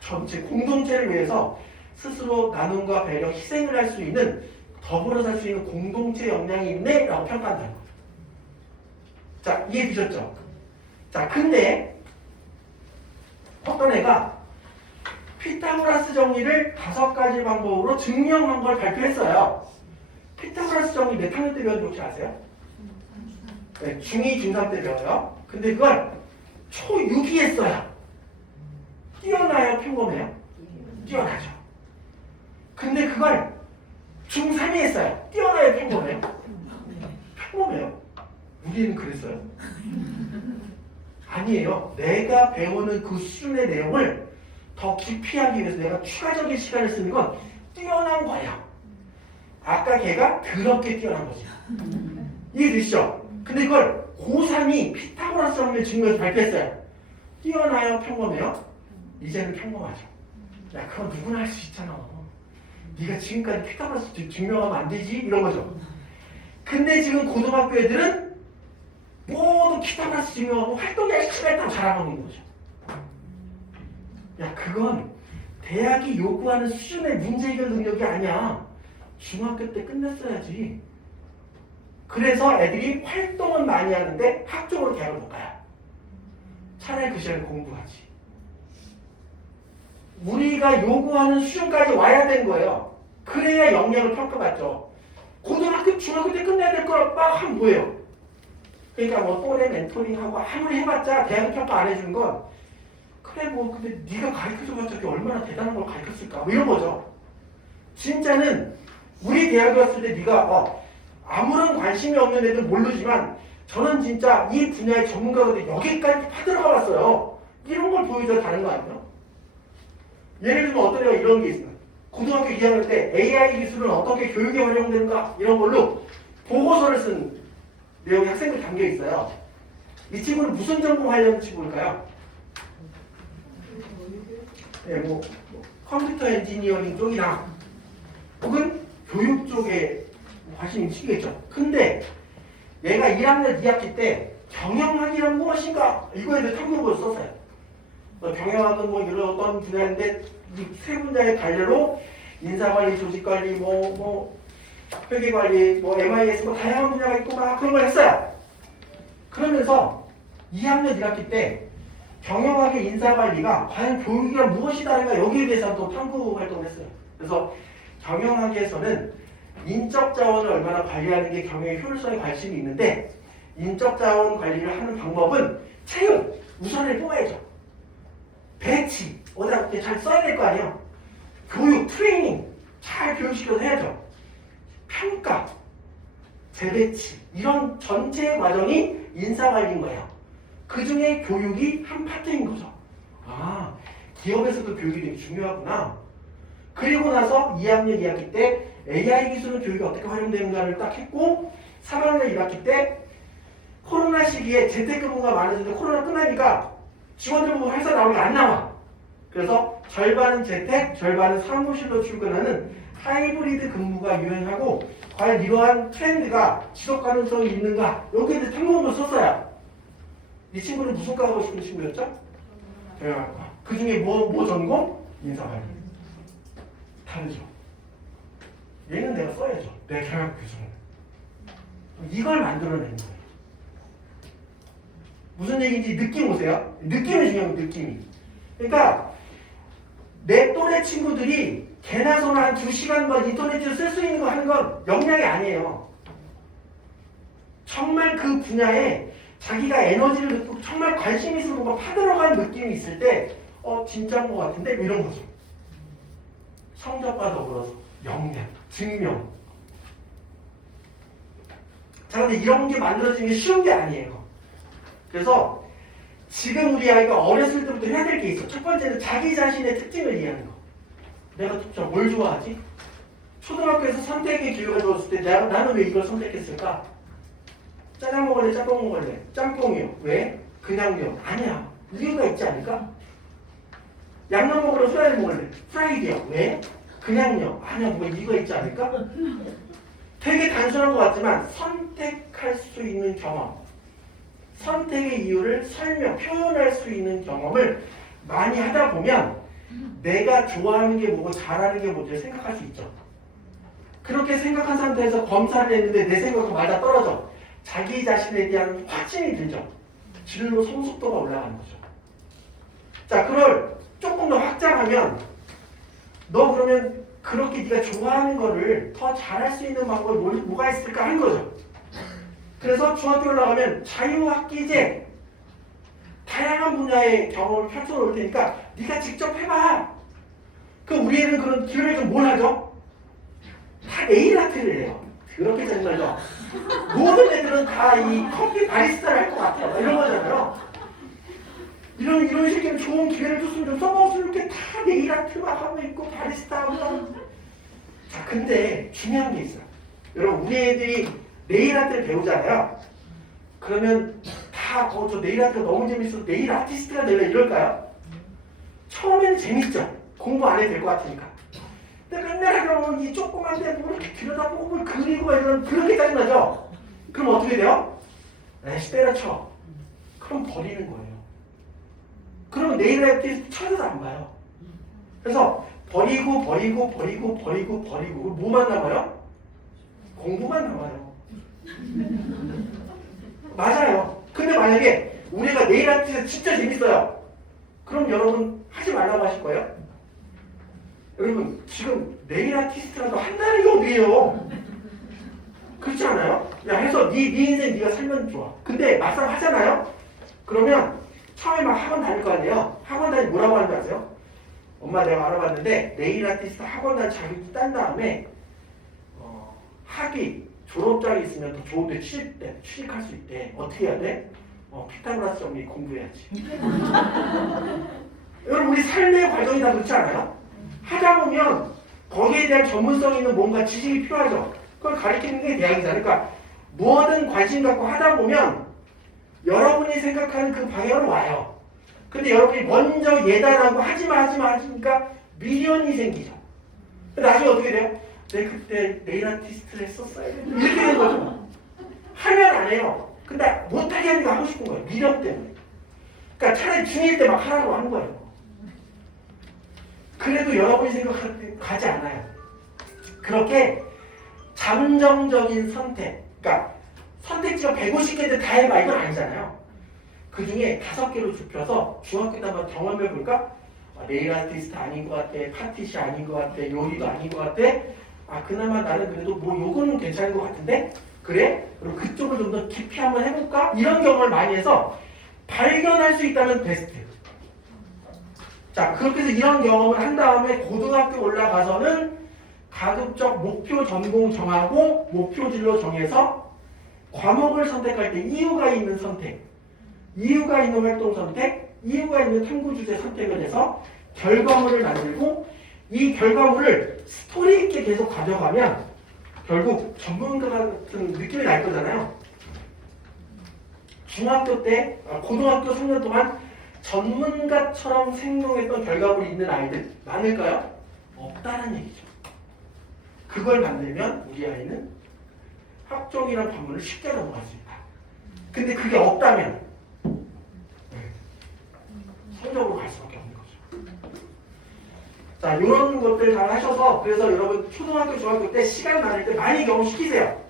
전체 공동체를 위해서 스스로 나눔과 배려, 희생을 할 수 있는 더불어 살 수 있는 공동체 역량이 있네? 라고 평가한다는 거예요. 자, 이해되셨죠? 자, 근데 어떤 애가 피타고라스 정리를 5가지 방법으로 증명한 걸 발표했어요. 피타고라스 정리 몇 학년 때 배웠는지 혹시 아세요? 네, 중2, 중3 때 배워요. 근데 그걸 초6이 했어요. 뛰어나요? 평범해요? 뛰어나죠. 근데 그걸 중3이 했어요. 뛰어나요? 평범해요? 평범해요. 우리는 그랬어요? 아니에요. 내가 배우는 그 수준의 내용을 더 깊이 하기 위해서 내가 추가적인 시간을 쓰는 건 뛰어난 거야. 아까 걔가 더럽게 뛰어난 거지. 이해되시죠? 근데 그걸 고3이 피타고라스 정리를 증명해서 발표했어요. 뛰어나요? 평범해요? 이제는 평범하죠. 야, 그건 누구나 할 수 있잖아. 네가 지금까지 피타고라스 증명하면 안 되지? 이런 거죠. 근데 지금 고등학교 애들은 모두 피타고라스 증명하고 활동 열심히 했다고 자랑하고 있는 거죠. 야, 그건 대학이 요구하는 수준의 문제 해결 능력이 아니야. 중학교 때 끝냈어야지. 그래서 애들이 활동은 많이 하는데 학적으로 대학을 못 가요. 차라리 그 시간에 공부하지. 우리가 요구하는 수준까지 와야 되는 거예요. 그래야 역량을 평가받죠. 고등학교, 중학교 때 끝내야 될 거라 막 하면 뭐예요? 그러니까 뭐 또래 멘토링하고 아무리 해봤자 대학 평가 안 해주는 건 그래 뭐 근데 네가 가르쳐줘봤자 그게 얼마나 대단한 걸 가르쳤을까 뭐 이런 거죠. 진짜는 우리 대학에 왔을 때 네가 아무런 관심이 없는 애들 모르지만 저는 진짜 이 분야의 전문가가 돼 여기까지 파들어가 봤어요. 이런 걸 보여줘야 다른 거 아니에요? 예를 들면 어떤 애가 이런 게 있어요. 고등학교 2학년 때 AI 기술은 어떻게 교육에 활용되는가 이런 걸로 보고서를 쓴 내용이 학생들 담겨 있어요. 이 친구는 무슨 전공하려는 친구일까요? 네, 뭐 컴퓨터 엔지니어링 쪽이나 혹은 교육 쪽에 관심이 생기겠죠. 근데 얘가 1학년 2학기 때 경영학이란 무엇인가 이거에 대해 탐구를 썼어요. 경영학은 뭐 이런 어떤 분야인데 이 세 분야의 갈래로 인사관리, 조직관리, 회계관리, MIS 다양한 분야가 있고 막 그런 걸 했어요. 그러면서 2학년 1학기 때 경영학의 인사관리가 과연 교육이란 무엇이다가 여기에 대해서 또 탐구 활동을 했어요. 그래서 경영학에서는 인적 자원을 얼마나 관리하는 게 경영의 효율성에 관심이 있는데 인적 자원 관리를 하는 방법은 채용, 우선을 뽑아야죠. 배치, 어디다 이렇게 잘 써야 될 거 아니에요. 교육, 트레이닝 잘 교육시켜서 해야죠. 평가, 재배치 이런 전체 과정이 인사관리인 거예요. 그 중에 교육이 한 파트인 거죠. 아, 기업에서도 교육이 되게 중요하구나. 그리고 나서 2학년 2학기 때 AI 기술은 교육에 어떻게 활용되는가를 딱 했고 3학년 1학기 때 코로나 시기에 재택근무가 많아지는데 코로나 끝나니까 직원들 보고 회사 나오는 게 안 나와. 그래서 절반은 재택, 절반은 사무실로 출근하는 하이브리드 근무가 유행하고 과연 이러한 트렌드가 지속 가능성이 있는가 여기에 대해 탐구문을 썼어요. 이 친구는 무슨 과 하고 싶은 친구였죠? 경영학과. 그 중에 뭐 전공? 인사관리. 다르죠. 얘는 내가 써야죠. 내 경영학 교수는. 이걸 만들어내는 거예요. 무슨 얘기인지 느낌 오세요? 느낌이 중요한 거예요. 느낌이. 그러니까 내 또래 친구들이 개나 소나 한 2시간만 인터넷을 쓸 수 있는 거 하는 건 역량이 아니에요. 정말 그 분야에 자기가 에너지를 넣고 정말 관심 있어서 뭔가 파들어가는 느낌이 있을 때 진짜인 것 같은데 이런 거죠. 성적과 더불어서 역량, 증명. 자, 근데 이런 게 만들어지는 게 쉬운 게 아니에요. 그래서 지금 우리 아이가 어렸을 때부터 해야 될 게 있어. 첫 번째는 자기 자신의 특징을 이해하는 거. 내가 특정 뭘 좋아하지? 초등학교에서 선택의 기회가 줬을 때 나는 왜 이걸 선택했을까? 짜장 먹을래? 짬뽕 먹을래? 짬뽕이요. 왜? 그냥요. 아니야. 이유가 있지 않을까? 양념 먹으러 후라이드 먹을래? 프라이드요. 왜? 그냥요. 아니야. 뭐 이유가 있지 않을까? 되게 단순한 것 같지만 선택할 수 있는 경험, 선택의 이유를 표현할 수 있는 경험을 많이 하다 보면 내가 좋아하는 게 뭐고 잘하는 게 뭔지 생각할 수 있죠. 그렇게 생각한 상태에서 검사를 했는데 내 생각과 맞아 떨어져. 자기 자신에 대한 확신이 들죠. 진로 성숙도가 올라가는 거죠. 자, 그걸 조금 더 확장하면 너 그러면 그렇게 네가 좋아하는 거를 더 잘할 수 있는 방법이 뭐가 있을까 하는 거죠. 그래서 중학교 올라가면 자유학기제 다양한 분야의 경험을 펼쳐놓을 테니까 네가 직접 해봐. 그럼 우리 애는 그런 기회를 좀 뭘 하죠? 다 네일 아트를 해요. 그렇게 짜증나죠? 모든 애들은 다 이 커피 바리스타를 할 것 같아요. 이런 거잖아요. 이런 식의 좋은 기회를 줬으면 좀 써먹었으면 이렇게 다 네일 아트 막 하고 있고 바리스타 하고. 자, 근데 중요한 게 있어요. 여러분, 우리 애들이 네일 아트를 배우잖아요. 그러면 다 저 네일 아트가 너무 재밌어서 네일 아티스트가 될래 이럴까요? 처음에는 재밌죠. 공부 안 해도 될 것 같으니까. 근데 맨날 하면 이 조그만 데 뭐 이렇게 들여다보고 뭘 그리고 이런 그렇게 짜증나죠? 그럼 어떻게 돼요? 에이씨 때려쳐. 그럼 버리는 거예요. 그러면 네일 아티스트 찾아서 안 봐요. 그래서 버리고 뭐만 남아요? 공부만 남아요. 맞아요. 근데 만약에 우리가 네일 아티스트 진짜 재밌어요. 그럼 여러분 하지 말라고 하실 거예요? 여러분 지금 네일 아티스트라도 한다는 게 어디예요? 그렇지 않아요? 야 해서 네 인생 네가 살면 좋아. 근데 막상 하잖아요? 그러면 처음에 막 학원 다닐 거 아니에요? 학원 다니 뭐라고 하는지 아세요? 엄마 내가 알아봤는데 네일 아티스트 학원 다니 자격증 딴 다음에 학위 졸업장이 있으면 더 좋은 데 취직할 수 있대. 어떻게 해야 돼? 피타고라스 정리 공부해야지. 여러분 우리 삶의 과정이 다 그렇지 않아요? 하다 보면 거기에 대한 전문성 있는 뭔가 지식이 필요하죠. 그걸 가르치는 게 대학이잖아요. 그러니까 뭐든 관심 갖고 하다 보면 여러분이 생각하는 그 방향으로 와요. 근데 여러분이 먼저 예단하고 하지마 하니까 미련이 생기죠. 나중에 어떻게 돼요? 내 그때 네일 아티스트를 했었어야 되는데 이렇게 되는 거죠. 하면 안 해요. 근데 못하게 하니까 하고 싶은 거예요. 미련 때문에. 그러니까 차라리 중1 때 막 하라고 하는 거예요. 그래도 여러분이 생각할 때 가지 않아요. 그렇게 잠정적인 선택, 그러니까 선택지가 150개인데 다 해봐 이건 아니잖아요. 그 중에 5개로 좁혀서 중학교 때 한번 경험해 볼까? 네일 아티스트 아닌 것 같아, 파티시 아닌 것 같아, 요리도 아닌 것 같아. 그나마 나는 그래도 뭐 요거는 괜찮은 것 같은데? 그래? 그럼 그쪽을 좀 더 깊이 한번 해볼까? 이런 경험을 많이 해서 발견할 수 있다면 베스트. 자, 그렇게 해서 이런 경험을 한 다음에 고등학교 올라가서는 가급적 목표 전공 정하고 목표 진로 정해서 과목을 선택할 때 이유가 있는 선택, 이유가 있는 활동 선택, 이유가 있는 탐구 주제 선택을 해서 결과물을 만들고 이 결과물을 스토리 있게 계속 가져가면 결국 전문가 같은 느낌이 날 거잖아요. 중학교 때, 고등학교 3년 동안 전문가처럼 생동했던 결과물이 있는 아이들 많을까요? 없다는 얘기죠. 그걸 만들면 우리 아이는 학종이란 관문을 쉽게 넘어갈 수 있다. 근데 그게 없다면 성적으로 갈 수밖에 없는 거죠. 자, 이런 것들 다 하셔서 그래서 여러분 초등학교, 중학교 때 시간 많을 때 많이 경험시키세요.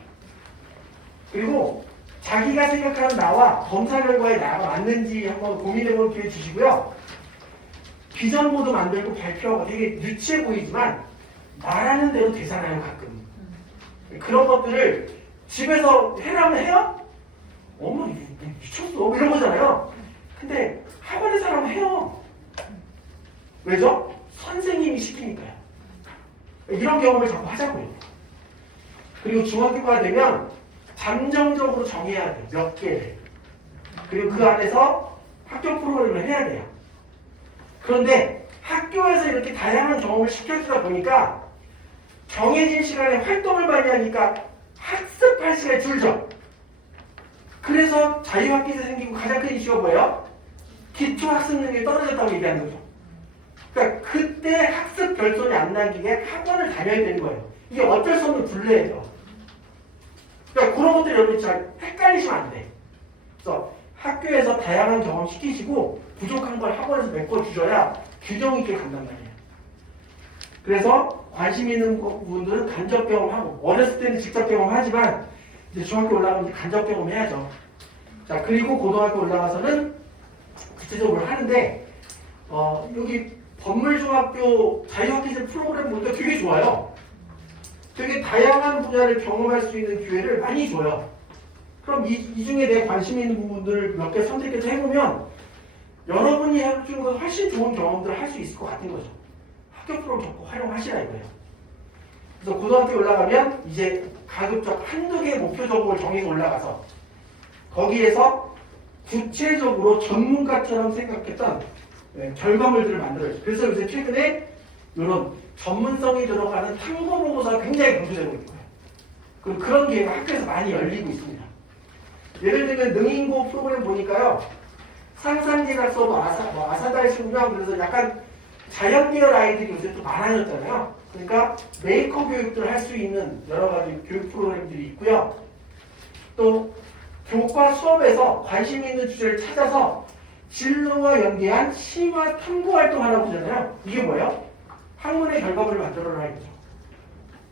그리고 자기가 생각하는 나와 검사 결과의 나가 맞는지 한번 고민해볼 기회 주시고요. 비전보드 만들고 발표하고 되게 유치해 보이지만 말하는 대로 되잖아요, 가끔. 그런 것들을 집에서 해라면 해요? 어머, 미쳤어. 이런 거잖아요. 근데 학원에서 하면 해요. 왜죠? 선생님이 시키니까요. 이런 경험을 자꾸 하자고요. 그리고 중학교가 되면 잠정적으로 정해야 돼요. 몇 개를. 그리고 그 안에서 학교 프로그램을 해야 돼요. 그런데 학교에서 이렇게 다양한 경험을 시켜주다 보니까 정해진 시간에 활동을 많이 하니까 학습할 시간이 줄죠. 그래서 자유학기제 생기고 가장 큰 이슈가 뭐예요? 기초학습 능력이 떨어졌다고 얘기하는 거죠. 그러니까 그때 학습 결손이 안 남기게 학원을 다녀야 되는 거예요. 이게 어쩔 수 없는 굴레예요. 그러니까 그런 것들이 여러분이 잘 헷갈리시면 안 돼. 그래서 학교에서 다양한 경험 시키시고 부족한 걸 학원에서 메꿔주셔야 균형 있게 간단 말이에요. 그래서 관심 있는 분들은 간접 경험하고 어렸을 때는 직접 경험하지만 이제 중학교 올라가면 이제 간접 경험해야죠. 자, 그리고 고등학교 올라가서는 구체적으로 하는데 여기 법물중학교 자유학기제 프로그램 보니까 되게 좋아요. 되게 다양한 분야를 경험할 수 있는 기회를 많이 줘요. 그럼 이 중에 내 관심 있는 부분들을 몇 개 선택해서 해보면 여러분이 해준 건 훨씬 좋은 경험들을 할 수 있을 것 같은 거죠. 학교 프로를 적극 활용하시라 이거예요. 그래서 고등학교 올라가면 이제 가급적 한두 개 목표 전공을 정해서 올라가서 거기에서 구체적으로 전문가처럼 생각했던 결과물들을 만들어요. 그래서 요새 최근에 이런 전문성이 들어가는 탐구보고서가 굉장히 강조되고 있는 거예요. 그리고 그런 기회가 학교에서 많이 열리고 있습니다. 예를 들면 능인고 프로그램 보니까요. 상상지각 수업 아사다이시군요. 그래서 약간 자연 계열 아이들이 요새 또 많아졌잖아요. 그러니까 메이커 교육들을 할 수 있는 여러 가지 교육 프로그램들이 있고요. 또 교과 수업에서 관심 있는 주제를 찾아서 진로와 연계한 심화 탐구 활동하라고 하잖아요. 이게 뭐예요? 학문의 결과물을 만들어라 이거죠.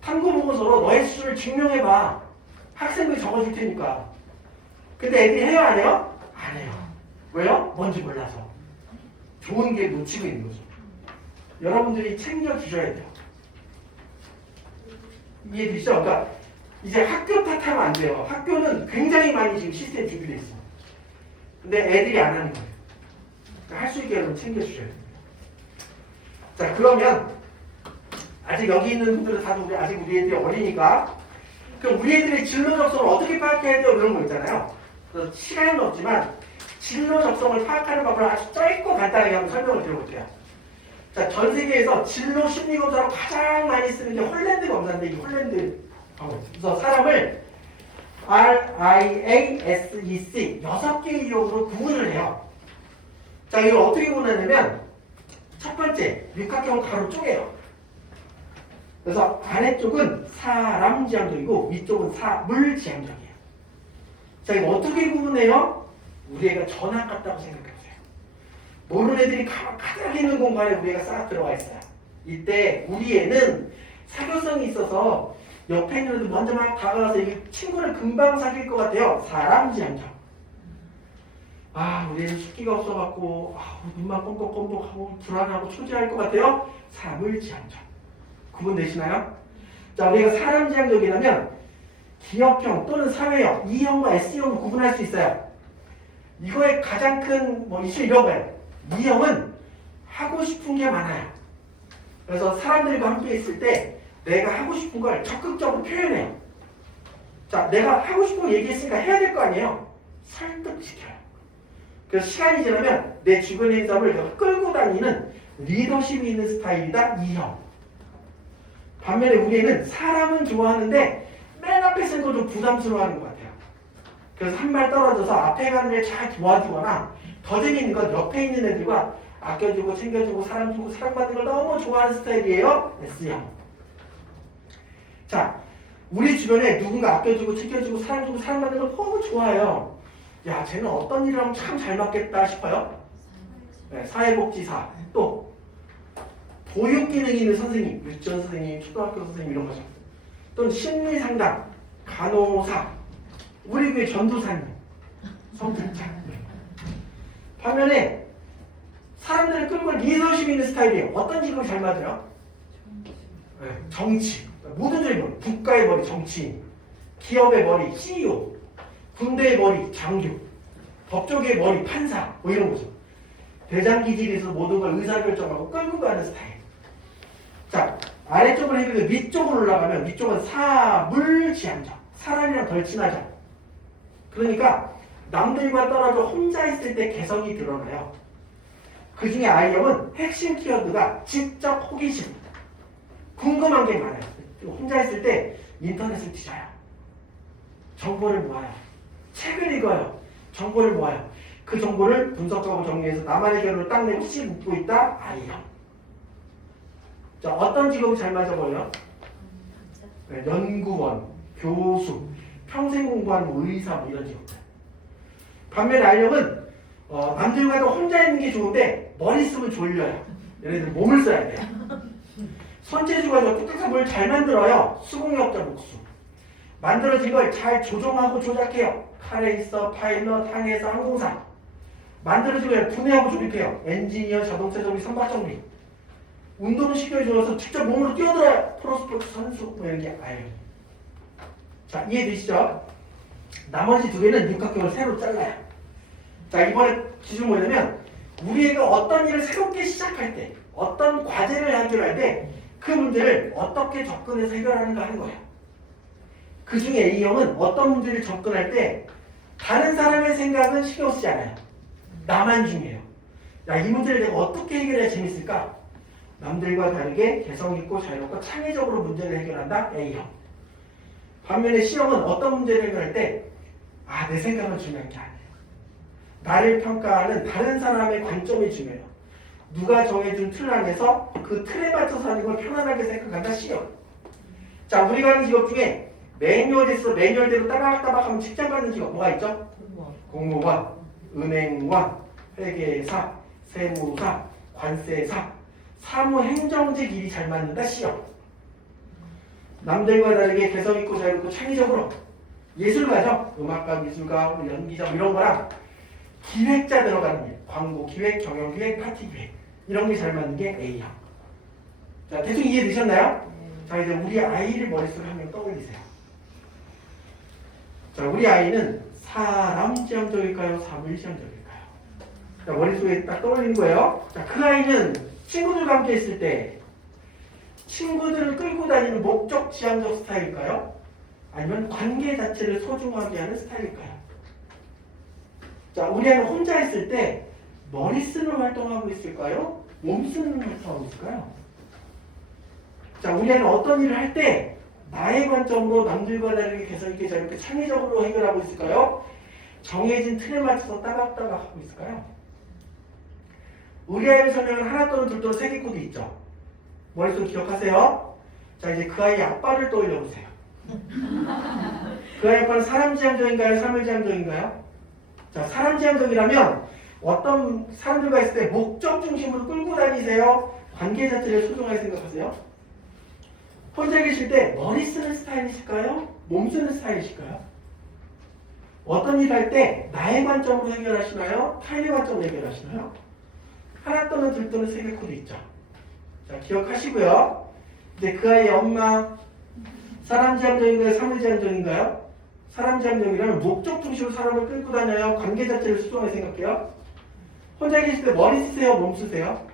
탐구 보고서로 너의 수준을 증명해봐. 학생들이 적어줄 테니까. 근데 애들이 해요 안 해요? 안 해요. 왜요? 뭔지 몰라서. 좋은 게 놓치고 있는 거죠. 여러분들이 챙겨주셔야 돼요. 이해되시죠? 그러니까 이제 학교 탓하면 안 돼요. 학교는 굉장히 많이 지금 시스템 준비되어 있어요. 근데 애들이 안 하는 거예요. 할 수 있게 여러분 챙겨주셔야 돼요. 자, 그러면 아직 여기 있는 분들은 다들 아직 우리 애들이 어리니까 그럼 우리 애들의 진로 적성을 어떻게 파악해야 돼요? 이런 거 있잖아요. 그래서 시간은 없지만 진로 적성을 파악하는 법을 아주 짧고 간단하게 한번 설명을 드려볼게요. 자, 전 세계에서 진로 심리 검사로 가장 많이 쓰는 게 홀랜드 검사인데 이 홀랜드 그래서 사람을 RIASEC 6개의 유형으로 구분을 해요. 자, 이걸 어떻게 구분하냐면 첫 번째 육각형 가로 쪼개요. 그래서 아래쪽은 사람지향적이고 위쪽은 사물지향적이에요. 자, 이거 어떻게 구분해요? 우리 애가 전학 같다고 생각해보세요. 모르는 애들이 가득 있는 공간에 우리 애가 싹 들어와 있어요. 이때 우리 애는 사교성이 있어서 옆에 있는 애들 먼저 막 다가가서 이 친구를 금방 사귈 것 같아요. 사람지향적. 아, 우리 애는 숙기가 없어갖고 눈만 껌뻑껌뻑하고 불안하고 초조할 것 같아요. 사물지향적. 구분되시나요? 자, 우리가 사람지향적이라면 기업형 또는 사회형, E형과 S형을 구분할 수 있어요. 이거의 가장 큰 이슈 이런 거예요. E형은 하고 싶은 게 많아요. 그래서 사람들과 함께 있을 때 내가 하고 싶은 걸 적극적으로 표현해요. 자, 내가 하고 싶은 거 얘기했으니까 해야 될 거 아니에요. 설득시켜요. 그래서 시간이 지나면 내 주변에 있는 사람을 끌고 다니는 리더십이 있는 스타일이다. E형. 반면에 우리 애는 사람은 좋아하는데 맨 앞에 서는 걸 좀 부담스러워하는 것 같아요. 그래서 한 발 떨어져서 앞에 가는 애 잘 도와주거나 더 재미있는 건 옆에 있는 애들과 아껴주고 챙겨주고 사랑 주고 사랑받는 걸 너무 좋아하는 스타일이에요. S형. 자, 우리 주변에 누군가 아껴주고 챙겨주고 사랑주고 사랑받는 걸 너무 좋아해요. 야, 쟤는 어떤 일을 하면 참 잘 맞겠다 싶어요. 네, 사회복지사, 또 보육기능 있는 선생님, 유치원 선생님, 초등학교 선생님 이런 거죠. 또는 심리상담, 간호사, 우리 교회 전도사님, 성직자. 반면에 사람들을 끌고 리더십 있는 스타일이에요. 어떤 직업이 잘 맞아요? 네, 정치. 모든 쪽의 머리, 국가의 머리, 정치인, 기업의 머리, CEO, 군대의 머리, 장교, 법조계의 머리, 판사, 이런 거죠. 대장기질에서 모든 걸 의사결정하고 끌고 가는 스타일. 자, 아래쪽으로 해결해서 위쪽으로 올라가면 위쪽은 사물지향적. 사람이랑 덜 친하죠. 그러니까 남들과 떨어져 혼자 있을 때 개성이 드러나요. 그 중에 I형은 핵심 키워드가 지적 호기심. 궁금한 게 많아요. 혼자 있을 때 인터넷을 뒤져요. 정보를 모아요. 책을 읽어요. 정보를 모아요. 그 정보를 분석하고 정리해서 나만의 결론을 딱 내고 씩 묻고 있다. I형. 자, 어떤 직업이 잘 맞아 보여요? 네, 연구원, 교수, 평생 공부하는 의사 이런 직업들. 반면에 I형은 남들과도 혼자 있는 게 좋은데 머리 쓰면 졸려요. 얘네들 몸을 써야 돼요. 손재주가 좋고 뭘 잘 만들어요. 수공업자 복수. 만들어진 걸 잘 조종하고 조작해요. 카레이서, 파일럿, 항해사, 항공사. 만들어진 걸 분해하고 조립해요. 엔지니어, 자동차 정비, 선박 정비. 운동을 시켜줘서 직접 몸으로 뛰어들어요. 프로스포츠 선수 이런 게 아예. 자, 이해되시죠? 나머지 두 개는 육각형을 새로 잘라요. 자, 이번에 기준 뭐냐면 우리 애가 어떤 일을 새롭게 시작할 때, 어떤 과제를 해결할 때 그 문제를 어떻게 접근해서 해결하는가 하는 거예요. 그 중에 A형은 어떤 문제를 접근할 때 다른 사람의 생각은 신경 쓰지 않아요. 나만 중요해요. 야, 이 문제를 내가 어떻게 해결해야 재밌을까? 남들과 다르게 개성있고 자유롭고 창의적으로 문제를 해결한다. A형. 반면에 C형은 어떤 문제를 해결할 때 내 생각은 중요한 게 아니에요. 나를 평가하는 다른 사람의 관점이 중요해요. 누가 정해준 틀 안에서 그 틀에 맞춰서 하는 걸 편안하게 생각한다. C형. 자, 우리가 하는 직업 중에 매뉴얼에서 매뉴얼대로 따박따박 하면 직장 받는 직업 뭐가 있죠? 공무원, 은행원, 회계사, 세무사, 관세사, 사무행정직 일이 잘 맞는다. C형. 남들과 다르게 개성있고 자유롭고 창의적으로 예술가죠. 음악가, 미술가, 연기자 이런 거랑 기획자 들어가는 일, 광고 기획, 경영 기획, 파티 기획 이런 게 잘 맞는 게 A형. 자, 대충 이해되셨나요? 자, 이제 우리 아이를 머릿속에 한 명 떠올리세요. 자, 우리 아이는 사람지향적일까요? 사물지향적일까요? 자, 머릿속에 딱 떠올리는 거예요. 자, 그 아이는 친구들과 함께 있을 때 친구들을 끌고 다니는 목적지향적 스타일일까요? 아니면 관계 자체를 소중하게 하는 스타일일까요? 자, 우리 아이는 혼자 있을 때 머리 쓰는 활동하고 있을까요? 몸 쓰는 활동하고 있을까요? 자, 우리 아이는 어떤 일을 할 때 나의 관점으로 남들과 다르게 개성있게 자유롭게 창의적으로 해결하고 있을까요? 정해진 틀에 맞춰서 따박따박 하고 있을까요? 우리 아이를 설명한 하나 또는 둘 또는 세 개 코드 있죠? 머릿속에 기억하세요. 자, 이제 그 아이 아빠를 떠올려 보세요. 그 아이 아빠는 사람지향적인가요? 사물지향적인가요? 자, 사람지향적이라면 어떤 사람들과 있을 때 목적 중심으로 끌고 다니세요? 관계 자체를 소중하게 생각하세요? 혼자 계실 때 머리 쓰는 스타일이실까요? 몸 쓰는 스타일이실까요? 어떤 일 할 때 나의 관점으로 해결하시나요? 타인의 관점으로 해결하시나요? 하나 또는 둘 또는 세 개 코드 있죠. 자, 기억하시고요. 이제 그 아이의 엄마 사람지향적인가요? 사물지향적인가요? 사람지향적이라면 목적 중심으로 사람을 끌고 다녀요. 관계 자체를 소중하게 생각해요. 혼자 계실 때 머리 쓰세요? 몸 쓰세요?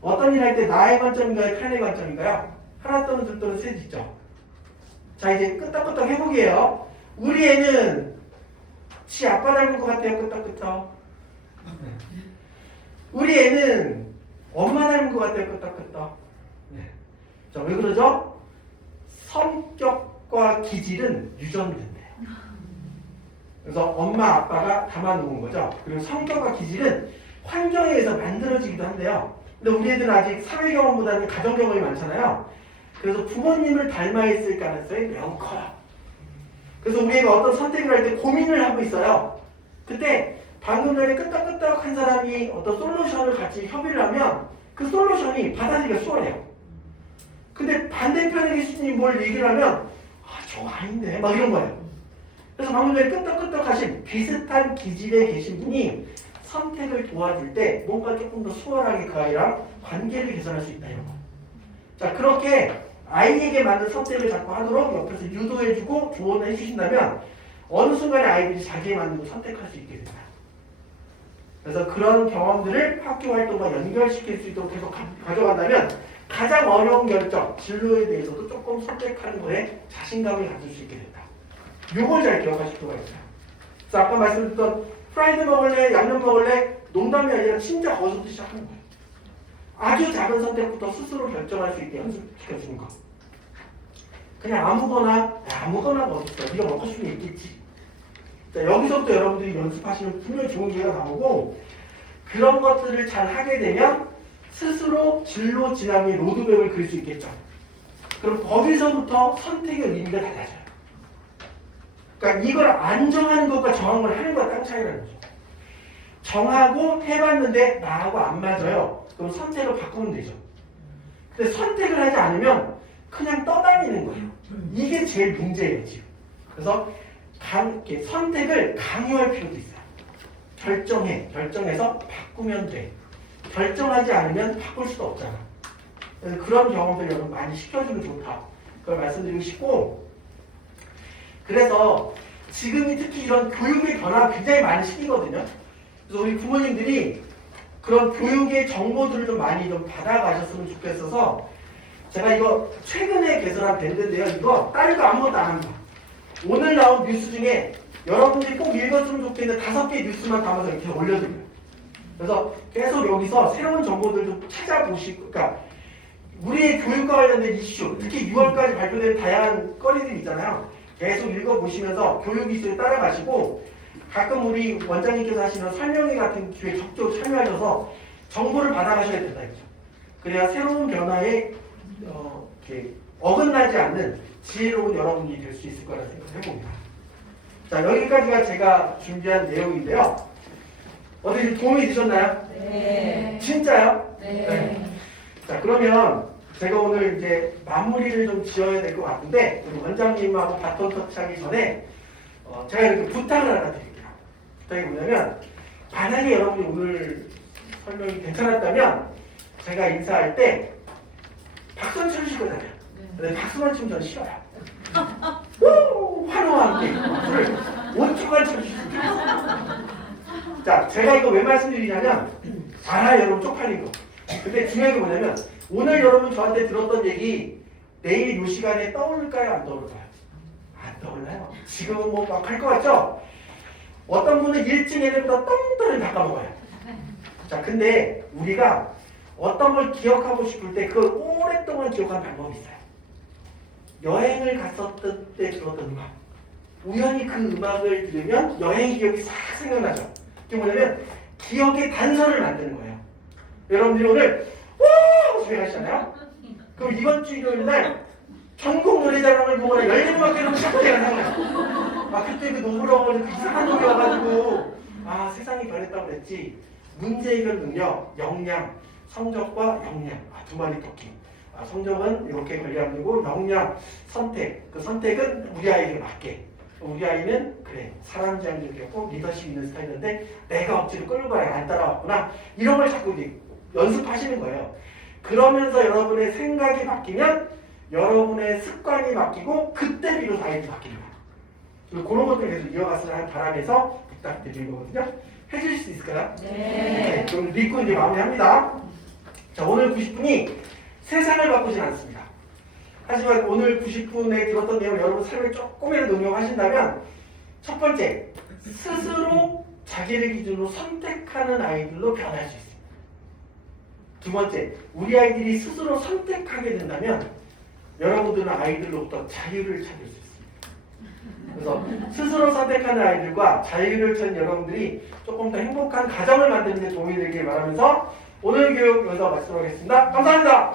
어떤 일 할 때 나의 관점인가요? 타인의 관점인가요? 하나 또는 둘 또는 셋 있죠. 자, 이제 끄떡끄떡 해보게요. 우리 애는 지 아빠 닮은 것 같아요. 끄떡끄떡. 우리 애는 엄마 닮은 것 같아요. 끄떡끄떡. 네. 자, 왜 그러죠? 성격과 기질은 유전된대요. 그래서 엄마 아빠가 담아놓은 거죠. 그리고 성격과 기질은 환경에 의해서 만들어지기도 한데요. 근데 우리 애들은 아직 사회 경험보다는 가정 경험이 많잖아요. 그래서 부모님을 닮아 있을 가능성이 매우 커요. 그래서 우리 애가 어떤 선택을 할 때 고민을 하고 있어요. 그때 방금 전에 끄떡끄떡 한 사람이 어떤 솔루션을 같이 협의를 하면 그 솔루션이 받아들이기가 수월해요. 근데 반대편에 계신 분이 뭘 얘기를 하면 저거 아닌데 막 이런 거예요. 그래서 방금 전에 끄떡끄떡 하신 비슷한 기질에 계신 분이 선택을 도와줄 때 뭔가 조금 더 수월하게 그 아이랑 관계를 개선할 수 있다 이런 거. 자, 그렇게 아이에게 맞는 선택을 자꾸 하도록 옆에서 유도해주고 조언을 해주신다면 어느 순간에 아이들이 자기에 맞는 걸 선택할 수 있게 됩니다. 그래서 그런 경험들을 학교 활동과 연결시킬 수 있도록 계속 가져간다면 가장 어려운 결정, 진로에 대해서도 조금 선택하는 거에 자신감을 가질 수 있게 된다. 요걸 잘 기억하실 필요가 있어요. 그래서 아까 말씀드렸던 프라이드 먹을래, 양념 먹을래, 농담이 아니라 진짜 거기서부터 시작하는 거예요. 아주 작은 선택부터 스스로 결정할 수 있게 연습시켜주는 거. 그냥 아무거나 어딨어. 네가 먹고 싶은 게 있겠지. 자, 여기서부터 여러분들이 연습하시면 분명히 좋은 기회가 나오고 그런 것들을 잘 하게 되면 스스로 진로 진학의 로드맵을 그릴 수 있겠죠. 그럼 거기서부터 선택의 의미가 달라져요. 그러니까 이걸 안 정하는 것과 정한 걸 하는 거와 딱 차이라는 거죠. 정하고 해봤는데 나하고 안 맞아요. 그럼 선택을 바꾸면 되죠. 근데 선택을 하지 않으면 그냥 떠다니는 거예요. 이게 제일 문제예요, 지금. 그래서 이렇게 선택을 강요할 필요도 있어요. 결정해서 바꾸면 돼. 결정하지 않으면 바꿀 수도 없잖아. 그래서 그런 경험들 여러분 많이 시켜주면 좋다. 그걸 말씀드리고 싶고, 그래서 지금이 특히 이런 교육의 변화가 굉장히 많은 시기거든요. 그래서 우리 부모님들이 그런 교육의 정보들을 좀 많이 좀 받아가셨으면 좋겠어서 제가 이거 최근에 개설한 밴드인데요. 이거 다른 거 아무것도 안 합니다. 오늘 나온 뉴스 중에 여러분들이 꼭 읽었으면 좋겠는 5개 뉴스만 담아서 이렇게 올려드려요. 그래서 계속 여기서 새로운 정보들 좀 찾아보시고, 그러니까 우리의 교육과 관련된 이슈, 특히 6월까지 발표된 다양한 거리들이 있잖아요. 계속 읽어보시면서 교육 이슈를 따라가시고 가끔 우리 원장님께서 하시는 설명회 같은 기회에 적극적으로 참여하셔서 정보를 받아가셔야 된다 이거죠. 그래야 새로운 변화에 이렇게 어긋나지 않는 지혜로운 여러분이 될 수 있을 거라는 생각을 해봅니다. 자, 여기까지가 제가 준비한 내용인데요. 어떻게 도움이 되셨나요? 네. 진짜요? 네. 자, 그러면 제가 오늘 이제 마무리를 좀 지어야 될 것 같은데 우리 원장님하고 바톤 터치하기 전에 제가 이렇게 부탁을 하나 드릴게요. 부탁이 뭐냐면 만약에 여러분이 오늘 설명이 괜찮았다면 제가 인사할 때 박수를 쳐주실 거잖아요. 근데 박수만 치면 저는 싫어요. 우! 환호와 함께 박수를 5초간 쳐주시면 좋겠어요. 자, 제가 이거 왜 말씀드리냐면 알아요, 여러분 쪽팔린 거. 근데 중요한 게 뭐냐면 오늘 여러분 저한테 들었던 얘기 내일 이 시간에 떠올릴까요? 안 떠올릴까요? 안 떠올라요. 지금은 뭐 막 할 것 같죠? 어떤 분은 일찍 예전보다 똥똥을 다 까먹어요. 자, 근데 우리가 어떤 걸 기억하고 싶을 때 그걸 오랫동안 기억하는 방법이 있어요. 여행을 갔었을 때 들었던 음악. 우연히 그 음악을 들으면 여행 기억이 싹 생각나죠. 그게 뭐냐면 기억의 단서를 만드는 거예요. 여러분들이 오늘 오! 하고 집에 가시잖아요. 그럼 이번 주 일요일 날 전국 노래자랑을 보거나 열린음악회를 시작해야 하는 거야. 아 그때 그 노브러워가지고 이상한 놈이 와가지고 아 세상이 변했다고 그랬지. 문제 해결 능력, 역량, 성적과 역량. 두 마리 토끼. 성적은 이렇게 관리하면 되고 역량, 선택. 그 선택은 우리 아이에게 맞게. 우리 아이는 그래 사람 지향적이었고 리더십 있는 스타일인데 내가 억지로 끌고 가야 안 따라왔구나. 이런 걸 자꾸 이제 연습하시는 거예요. 그러면서 여러분의 생각이 바뀌면 여러분의 습관이 바뀌고 그때 비로소 아이들이 바뀌는 거예요. 그런 것들 계속 이어갔으면 바람에서 부탁드리는 거거든요. 해주실 수 있을까요? 네. 그럼 믿고 이제 마무리합니다. 자, 오늘 90분이 세상을 바꾸진 않습니다. 하지만 오늘 90분에 들었던 내용 여러분 삶에 조금이라도 응용하신다면 첫 번째, 스스로 자기를 기준으로 선택하는 아이들로 변할 수 있습니다. 두 번째, 우리 아이들이 스스로 선택하게 된다면 여러분들은 아이들로부터 자유를 찾을 수 있습니다. 그래서 스스로 선택하는 아이들과 자유를 찾는 여러분들이 조금 더 행복한 가정을 만드는 데 도움이 되길 바라면서 오늘 교육 여기서 마치도록 하겠습니다. 감사합니다.